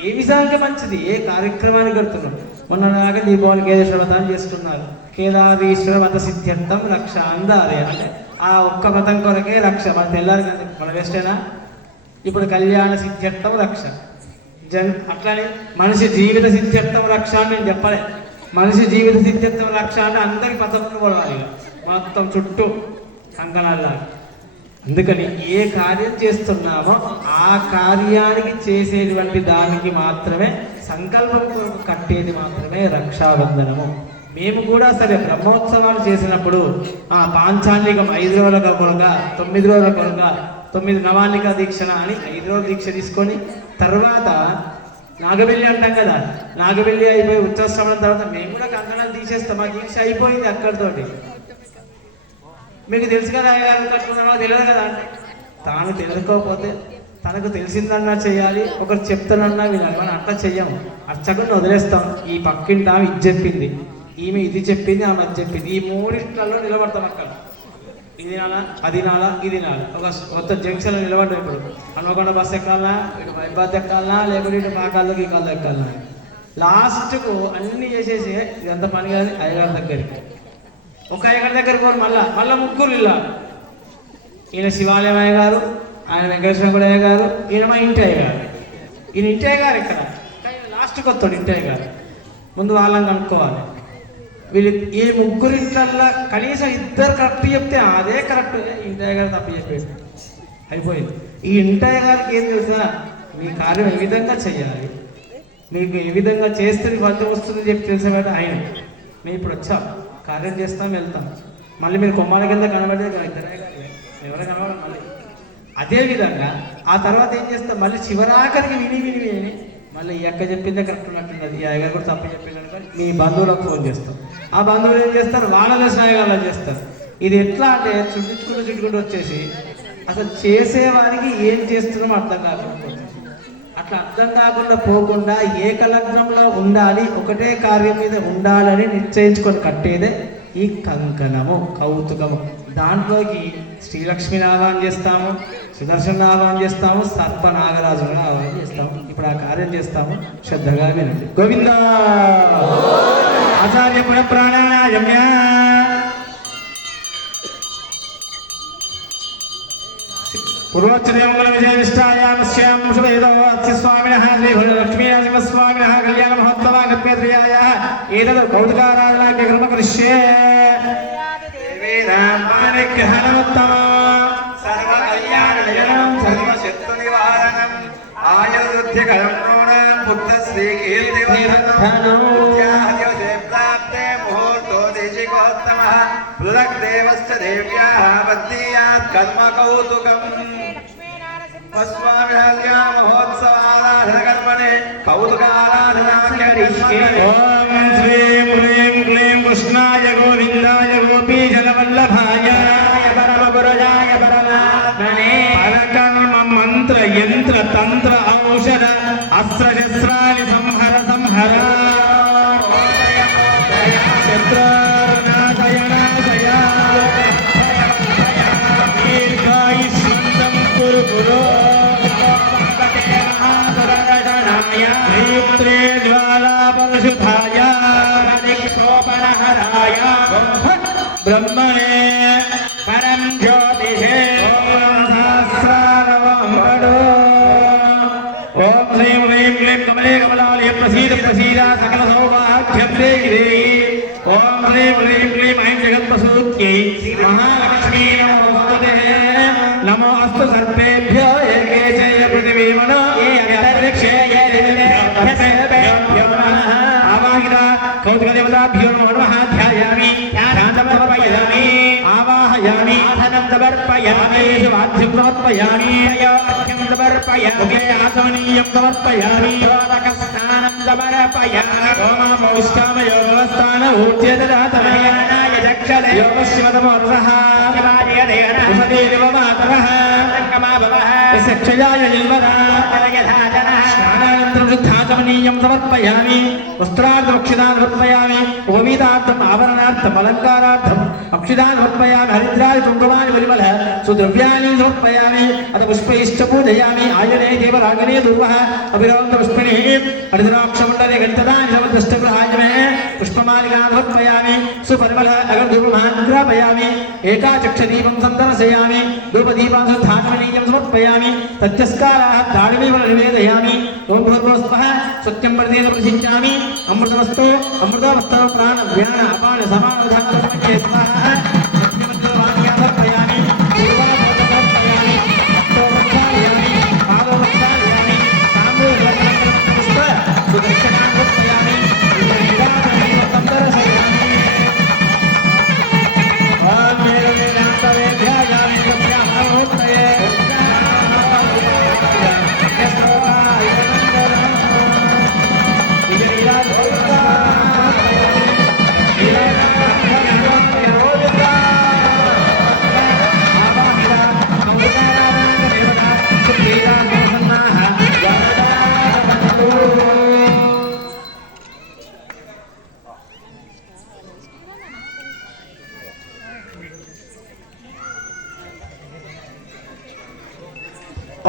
ఏ విషయానికి మంచిది, ఏ కార్యక్రమానికి కడుతున్నాం. మొన్నలాగా దీపావళి కేదారేశ్వర వ్రతాన్ని చేసుకున్నారు. కేదారేశ్వర వ్రత సిద్ధ్యర్థం రక్ష అందారే అంటే ఆ ఒక్క వ్రతం కొరకే రక్ష. మన తెల్లారి మన వేస్టేనా? ఇప్పుడు కళ్యాణ సిద్ధ్యర్థం రక్ష, అట్లానే మనిషి జీవిత సిద్ధ్యర్థం రక్ష అని నేను చెప్పలే. మనిషి జీవిత సిద్ధ్యర్థం రక్ష అంటే అందరికి పదములు పడవాలి మొత్తం చుట్టూ కంకణాల్లా. అందుకని ఏ కార్యం చేస్తున్నామో ఆ కార్యానికి చేసేటువంటి దానికి మాత్రమే సంకల్పం కొరకు కట్టేది మాత్రమే రక్షాబంధనము. మేము కూడా సరే బ్రహ్మోత్సవాలు చేసినప్పుడు ఆ పాంచాలికం 5 రోజుల కొరగా 9 రోజుల కొరగా 9 నవాలిక దీక్షణ అని 5 రోజుల దీక్ష తీసుకొని తర్వాత నాగబెల్లి అంటాం కదా, నాగబెల్లి అయిపోయి ఉత్సవం తర్వాత మేము కూడా కంకణాలు తీసేస్తాం. ఆ దీక్ష అయిపోయింది అక్కడితోటి. మీకు తెలుసు కదా అయ్యగారు కట్టుకున్నామో తెలియదు కదా అంటే తాను తెలుసుకోకపోతే తనకు తెలిసిందన్నా చేయాలి, ఒకరు చెప్తానన్నా వినాలి. మనం అట్లా చెయ్యము, అర్చకుని వదిలేస్తాం. ఈ పక్కింటి ఆమె ఇది చెప్పింది, ఈమె ఇది చెప్పింది, ఆమె అది చెప్పింది, ఈ మూడిట్లలో నిలబడతాం. అక్కడ ఇది నాలా, అది నాలా, ఇది నాలా. ఒక కొత్త జంక్షన్లో నిలబడ్డాం. ఇప్పుడు హనుమకొండ బస్సు ఎక్కాలనా, ఇటు వైబాద్ ఎక్కాలనా, లేకపోతే ఇటు మా కాళ్ళకి ఈ కాళ్ళు ఎక్కాలనా. లాస్ట్కు అన్నీ చేసేసి ఇదంతా పని కాదు అయ్యగారి దగ్గరికి. ఒక అయ్యగారి దగ్గరికి పోరు, మళ్ళీ ముగ్గురు ఇలా. ఈయన శివాలయం అయ్యగారు, ఆయన వెంకటేశ్వర అయ్యగారు, ఈయన మా ఇంటి అయ్యగారు. ఈయన ఇంటి అయ్యగారు ఇక్కడ, లాస్ట్కి వస్తాడు ఇంటి అయ్యగారు. ముందు వాళ్ళని కనుక్కోవాలి. వీళ్ళు ఈ ముగ్గురింట్లల్లో కనీసం 2 కరెక్ట్ చెప్తే అదే కరెక్ట్, ఇంటి అయ్యగారు తప్పు చెప్పేసి అయిపోయింది. ఈ ఇంటి అయ్యగారికి ఏం తెలుసా, మీ కార్యం ఏ విధంగా చేయాలి, మీకు ఏ విధంగా చేస్తే ఫలితం వస్తుందని చెప్పి తెలిసేవాడు ఆయన. మేము ఇప్పుడు వచ్చాం, కార్యం చేస్తాం, వెళ్తాం. మళ్ళీ మీరు కొమ్మాల కింద కనబడేది కదా, ఎవరైనా కనబడాలి. మళ్ళీ అదేవిధంగా ఆ తర్వాత ఏం చేస్తాం, మళ్ళీ చివరాఖరికి విని మళ్ళీ ఈ అక్క చెప్పిందే కరెక్ట్ ఉన్నట్టున్నది, ఈ అయ్యగారు కూడా తప్పు చెప్పింది అనుకోని మీ బంధువులకు ఫోన్ చేస్తాం. ఆ బంధువులు ఏం చేస్తారు, వాళ్ళ స్నాయగాల్లో చేస్తారు. ఇది ఎట్లా అంటే చుట్టుకుంటూ వచ్చేసి అసలు చేసేవారికి ఏం చేస్తున్నామో అర్థం కాకుండా, అట్లా అర్థం కాకుండా పోకుండా ఏకలగ్నంలో ఉండాలి, ఒకటే కార్యం మీద ఉండాలని నిశ్చయించుకొని కట్టేదే ఈ కంకణము, కౌతుకము. దాంట్లోకి శ్రీలక్ష్మిని ఆహ్వానం చేస్తాము, సుదర్శన ఆహ్వానం చేస్తాము, సర్ప నాగరాజును ఆహ్వానం చేస్తాము. ఇప్పుడు ఆ కార్యం చేస్తాము, శ్రద్ధగా వినండి. గోవింద ఆచార్య పుర ప్రాణాయామ్య పూర్వోచ్చదేమంగళ విజయనిష్టాయాం శ్యాం శుభేదో అస్య స్వామినః శ్రీ లక్ష్మీ నరసింహస్వామినః కళ్యాణ మహోత్సవాగత్వేత్రియాయ ఏతద్ కౌతుకారాధనాఖ్య కర్మ కరిష్యే. దేవీనామానిగ్రహణోత్తమ సర్వ కళ్యాణం సర్వశత్రు నివారణం ఆయుర్వృద్ధికరం నూనం పుత్ర శ్రీ కీర్తివర్ధనం దివసే ప్రాప్తే ముహూర్తో దేశికోత్తమః పృథగ్దేవశ్చ దేవ్యాః వద్దీయాత్ కర్మ కౌతుకం. స్వామి మహోత్సవారాధనకర్మణే కౌతుకారాధనాఖ్య. ఓం శ్రీం హ్రీం క్లీం కృష్ణాయ గోవిందాయ గోపీజనవల్లభాయ పరమగురజాయ పరమాత్మనే పరకర్మ మంత్ర యంత్ర తంత్ర ఔషధ అస్త్ర శస్త్రాన్ని సంహర సంహర శత్రునాశయనాశయ దీర్ఘాయుష్మంతం కురు కురు నేత్రే జ్వాలా పరిశుద్ధాయ శోభనహరాయ బ్రహ్మణే పరం జ్యోతిషే ఓం శ్రీం హ్రీం క్లీం కమలే కమలాలయ ప్రసీద ప్రసీద సకల సౌభాగ్యం దేహి ఓం శ్రీం హ్రీం క్లీం ఐం జగత్ప్రసూత్యై మహాలక్ష్మీ నమోస్తుతే నమో అస్తు సర్వేభ్యో ఏకే చయ పృథివీమనో ఏ అంతరిక్షే ఏ దేవేభ్యో నమః ఆవాహిత కౌతుకదేవతాభ్యో నమః ధ్యాయామి ధ్యానం సమర్పయామి ఆవాహయామి ఆసనం సమర్పయామి వాద్యం సమర్పయామి అయోధ్యం సమర్పయామి ఆసమనీయం సమర్పయామి స్నానం సమర్పయామి ఓమామౌష్టామయోగస్థాన ఊర్జేదాతమయానాయ చక్షల యోగశివతమోర్సః శివాయ దేవదేవ మాతరః సంగమాభవః సక్షయాయ నిల్వరా స్నానానంతరం శుద్ధాచమనీయం సమర్పయామి వస్త్రార్థమక్షిదాన్ సమర్పయామి ఉపవీతార్థం ఆవరణార్థం అలంకారార్థం అక్షిదాన్ సమర్పయామి హరిద్రాది కుంకుమాని పరిమళ సుద్రవ్యాన్ని సమర్పయామి అత పుష్పైశ్చ పూజయామి ఆయనే దేవరాగనే దుర్వః అభిరోక్త పుష్పిణి హరిద్రాక్షమండలే గంతదాని సమదృష్టగ్రహాయమే పుష్పమాలికాన్ సమర్పయామి సుపరిమళ అగర్ధూమాన్ గ్రాపయామి ఏకాచక్షదీపం సందర్శయామి ధూపదీపం శుద్ధాచమనీయం సమర్పయామి తత్యస్కారాः దాడిమేవ నివేదయామి ఓం భూర్భువస్వః సత్యం ప్రదేన ప్రతిష్ఠామి అమృతమస్తు అమృతమస్తు ప్రాణ వ్యాన అపాన సమానధాత్మకే స్వాహ సత్యమంత్రవాక్యం సమర్పయామి పూర్వమోదకర్పయామి అష్టోపచారయామి పాదోపచారయామి తాంబూలపుష్ప సుదర్శనాన్ సమర్పయామి సందర్శయామి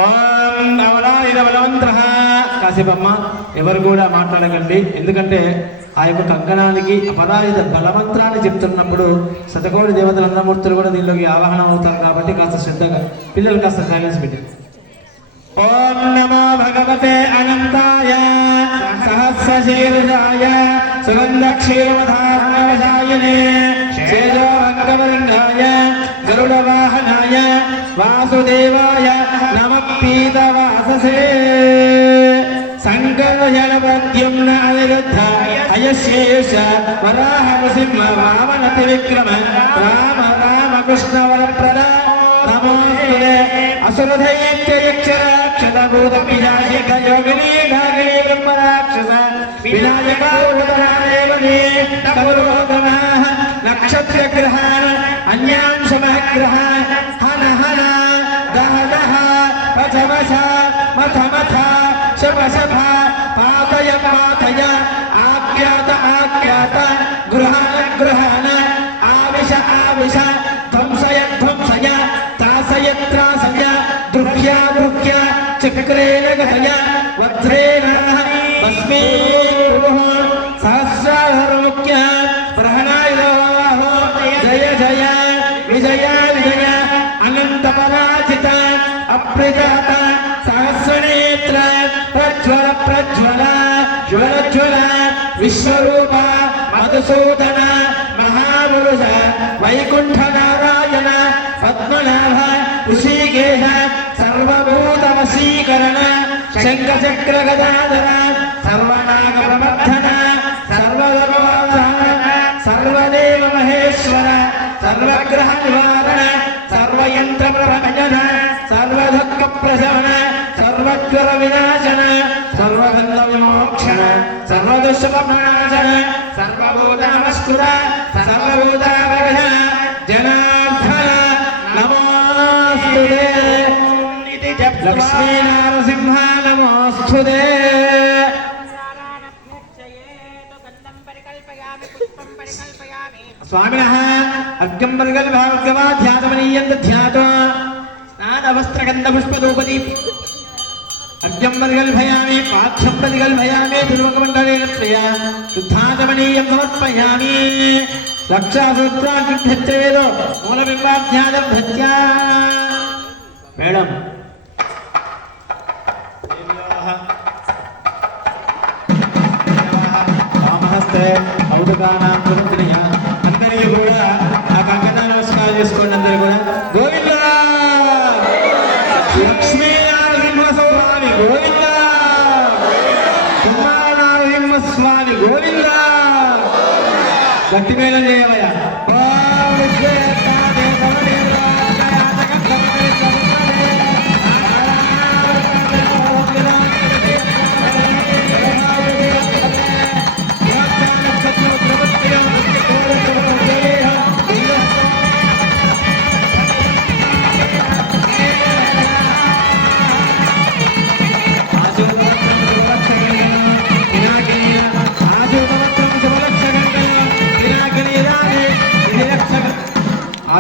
ఓం అవలాయుధ బలవంతః. కాసేపమ్మ ఎవరు కూడా మాట్లాడకండి, ఎందుకంటే ఆ యొక్క కంకణానికి అపరాయుధ బలమంత్రాన్ని చెప్తున్నప్పుడు శతకోటి దేవతల అన్నమూర్తులు కూడా దీనిలోకి ఆవాహనం అవుతారు కాబట్టి కాస్త శ్రద్ధగా పిల్లలు కాస్త సైలెన్స్ పెట్టి. ఓం నమో భగవతే అనంతాయ సహస్రశీర్షాయ సుగంధక్షీరవధారణవశాయనే శేజోవంగవర్ణాయ గరుడవాహనాయ వాసుదేవాయ నమః పీతవాససే సంకర్షణపద్యుమ్న అనిరుద్ధ అయశేష వరాహ నృసింహ వామన త్రివిక్రమ రామ రామ కృష్ణ వరప్రద నమోస్తుతే అసురధైత్యయక్షరాక్షతభూత పిశాచిక యోగినీ నాగినీ బ్రహ్మరాక్షస వినాయకావతారేవనే తపురోగమాః నక్షత్రగ్రహాన్ అన్యాంశమగ్రహాన్ హన హన దహ దహ వచ వచ మథ మథ శప శప పాతయ పాతయ ఆఖ్యాత ఆఖ్యాత గృహాణ గృహాణ ఆవిశ ఆవిశ ధ్వంసయ ధ్వంసయ త్రాసయ త్రాసయ దృహ్య దృహ్య చక్రేణ గతయ వజ్రేణ భస్మే సహస్రాధర్ముఖ్య ప్రహణాయుధో జయ జయ విజయ విజయ అనంత పరాజిత అప్రజాత సహస్రనేత్ర ప్రజ్వల ప్రజ్వల జ్వల జ్వల విశ్వరూప మధుసూదన మహాపురుష వైకుంఠ నారాయణ పద్మనాభ ఋషికేశ సర్వభూత వశీకరణ శంఖచక్ర గదాధర సర్వనాగ ప్రవర్ధన సర్వధర్మోధారణ సర్వదేవ మహేశ్వర సర్వగ్రహ నివారణ సర్వయంత్ర ప్రభంజన సర్వదుఃఖ ప్రశమన సర్వజ్వర వినాశన సర్వబంధ విమోక్షణ సర్వదుష్పనాశన సర్వభూతామస్కృత సర్వభూతావరణ జనార్దన నమోస్తుతే లక్ష్మీనరసింహ నమోస్తుతే. స్వామినః అర్ఘ్యం పరికల్పయామి ధ్యాతో స్నానవస్త్రగంధపుష్పధూపదీ అర్ఘ్యం పరికల్పయామి పాఠ్యం పరికల్పయామి దుర్ముఖమండలేన శ్రియా శుద్ధాచమనీయం సమర్పయామి. లక్షాసూత్రాన్నిధ్యేదో మూలబింబాధ్యానం ధత్యా. మేడం వామహస్తే ఔదకానాం పురుత్రియ. అందరికీ కూడా ఆ కంకణ నమస్కారం చేసుకోండి. అందరూ కూడా గోవింద లక్ష్మీనరసింహ స్వామి గోవింద, కుమారనరసింహ స్వామి గోవింద. భక్తి మేళం చేయవయ్య.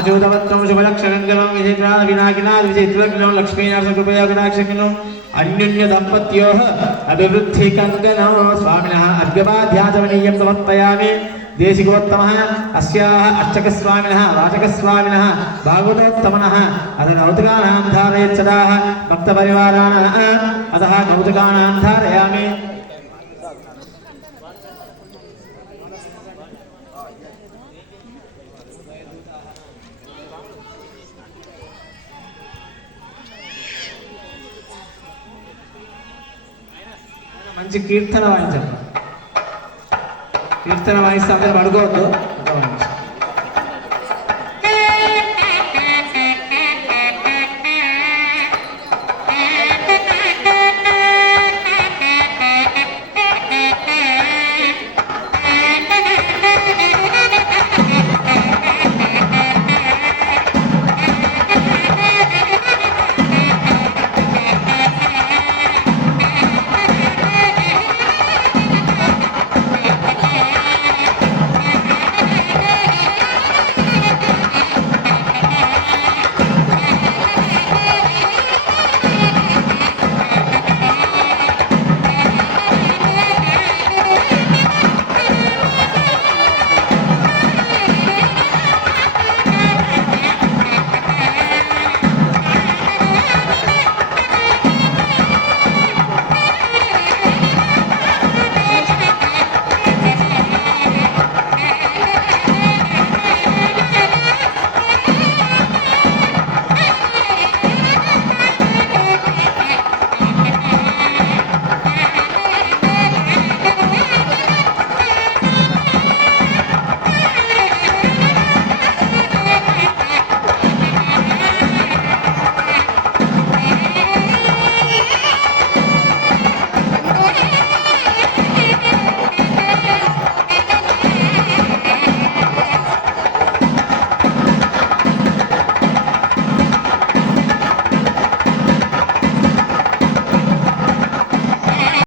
ఆచూతవత్వం శుభలక్షణం వినాకినాథ్ విజయత్వం లక్ష్మీనరసింహకృపయా వినాక్షణం అన్యోన్య దంపత్యో అభివృద్ధి కంకణం. స్వామినః అర్ఘ్యపాధ్యాచమనీయం సమర్పయామి. దేశికోత్తమః అస్యాః అర్చకస్వామినః వాచకస్వామినః భాగవతోత్తమనః అథ కౌతుకానాం ధారయేచ్చదాః భక్తపరివారాణः అతః కౌతుకానాం ధారయామి. మంచి కీర్తన వాయించండి. కీర్తన వాయిస్తే అందరూ పడుకోవద్దు.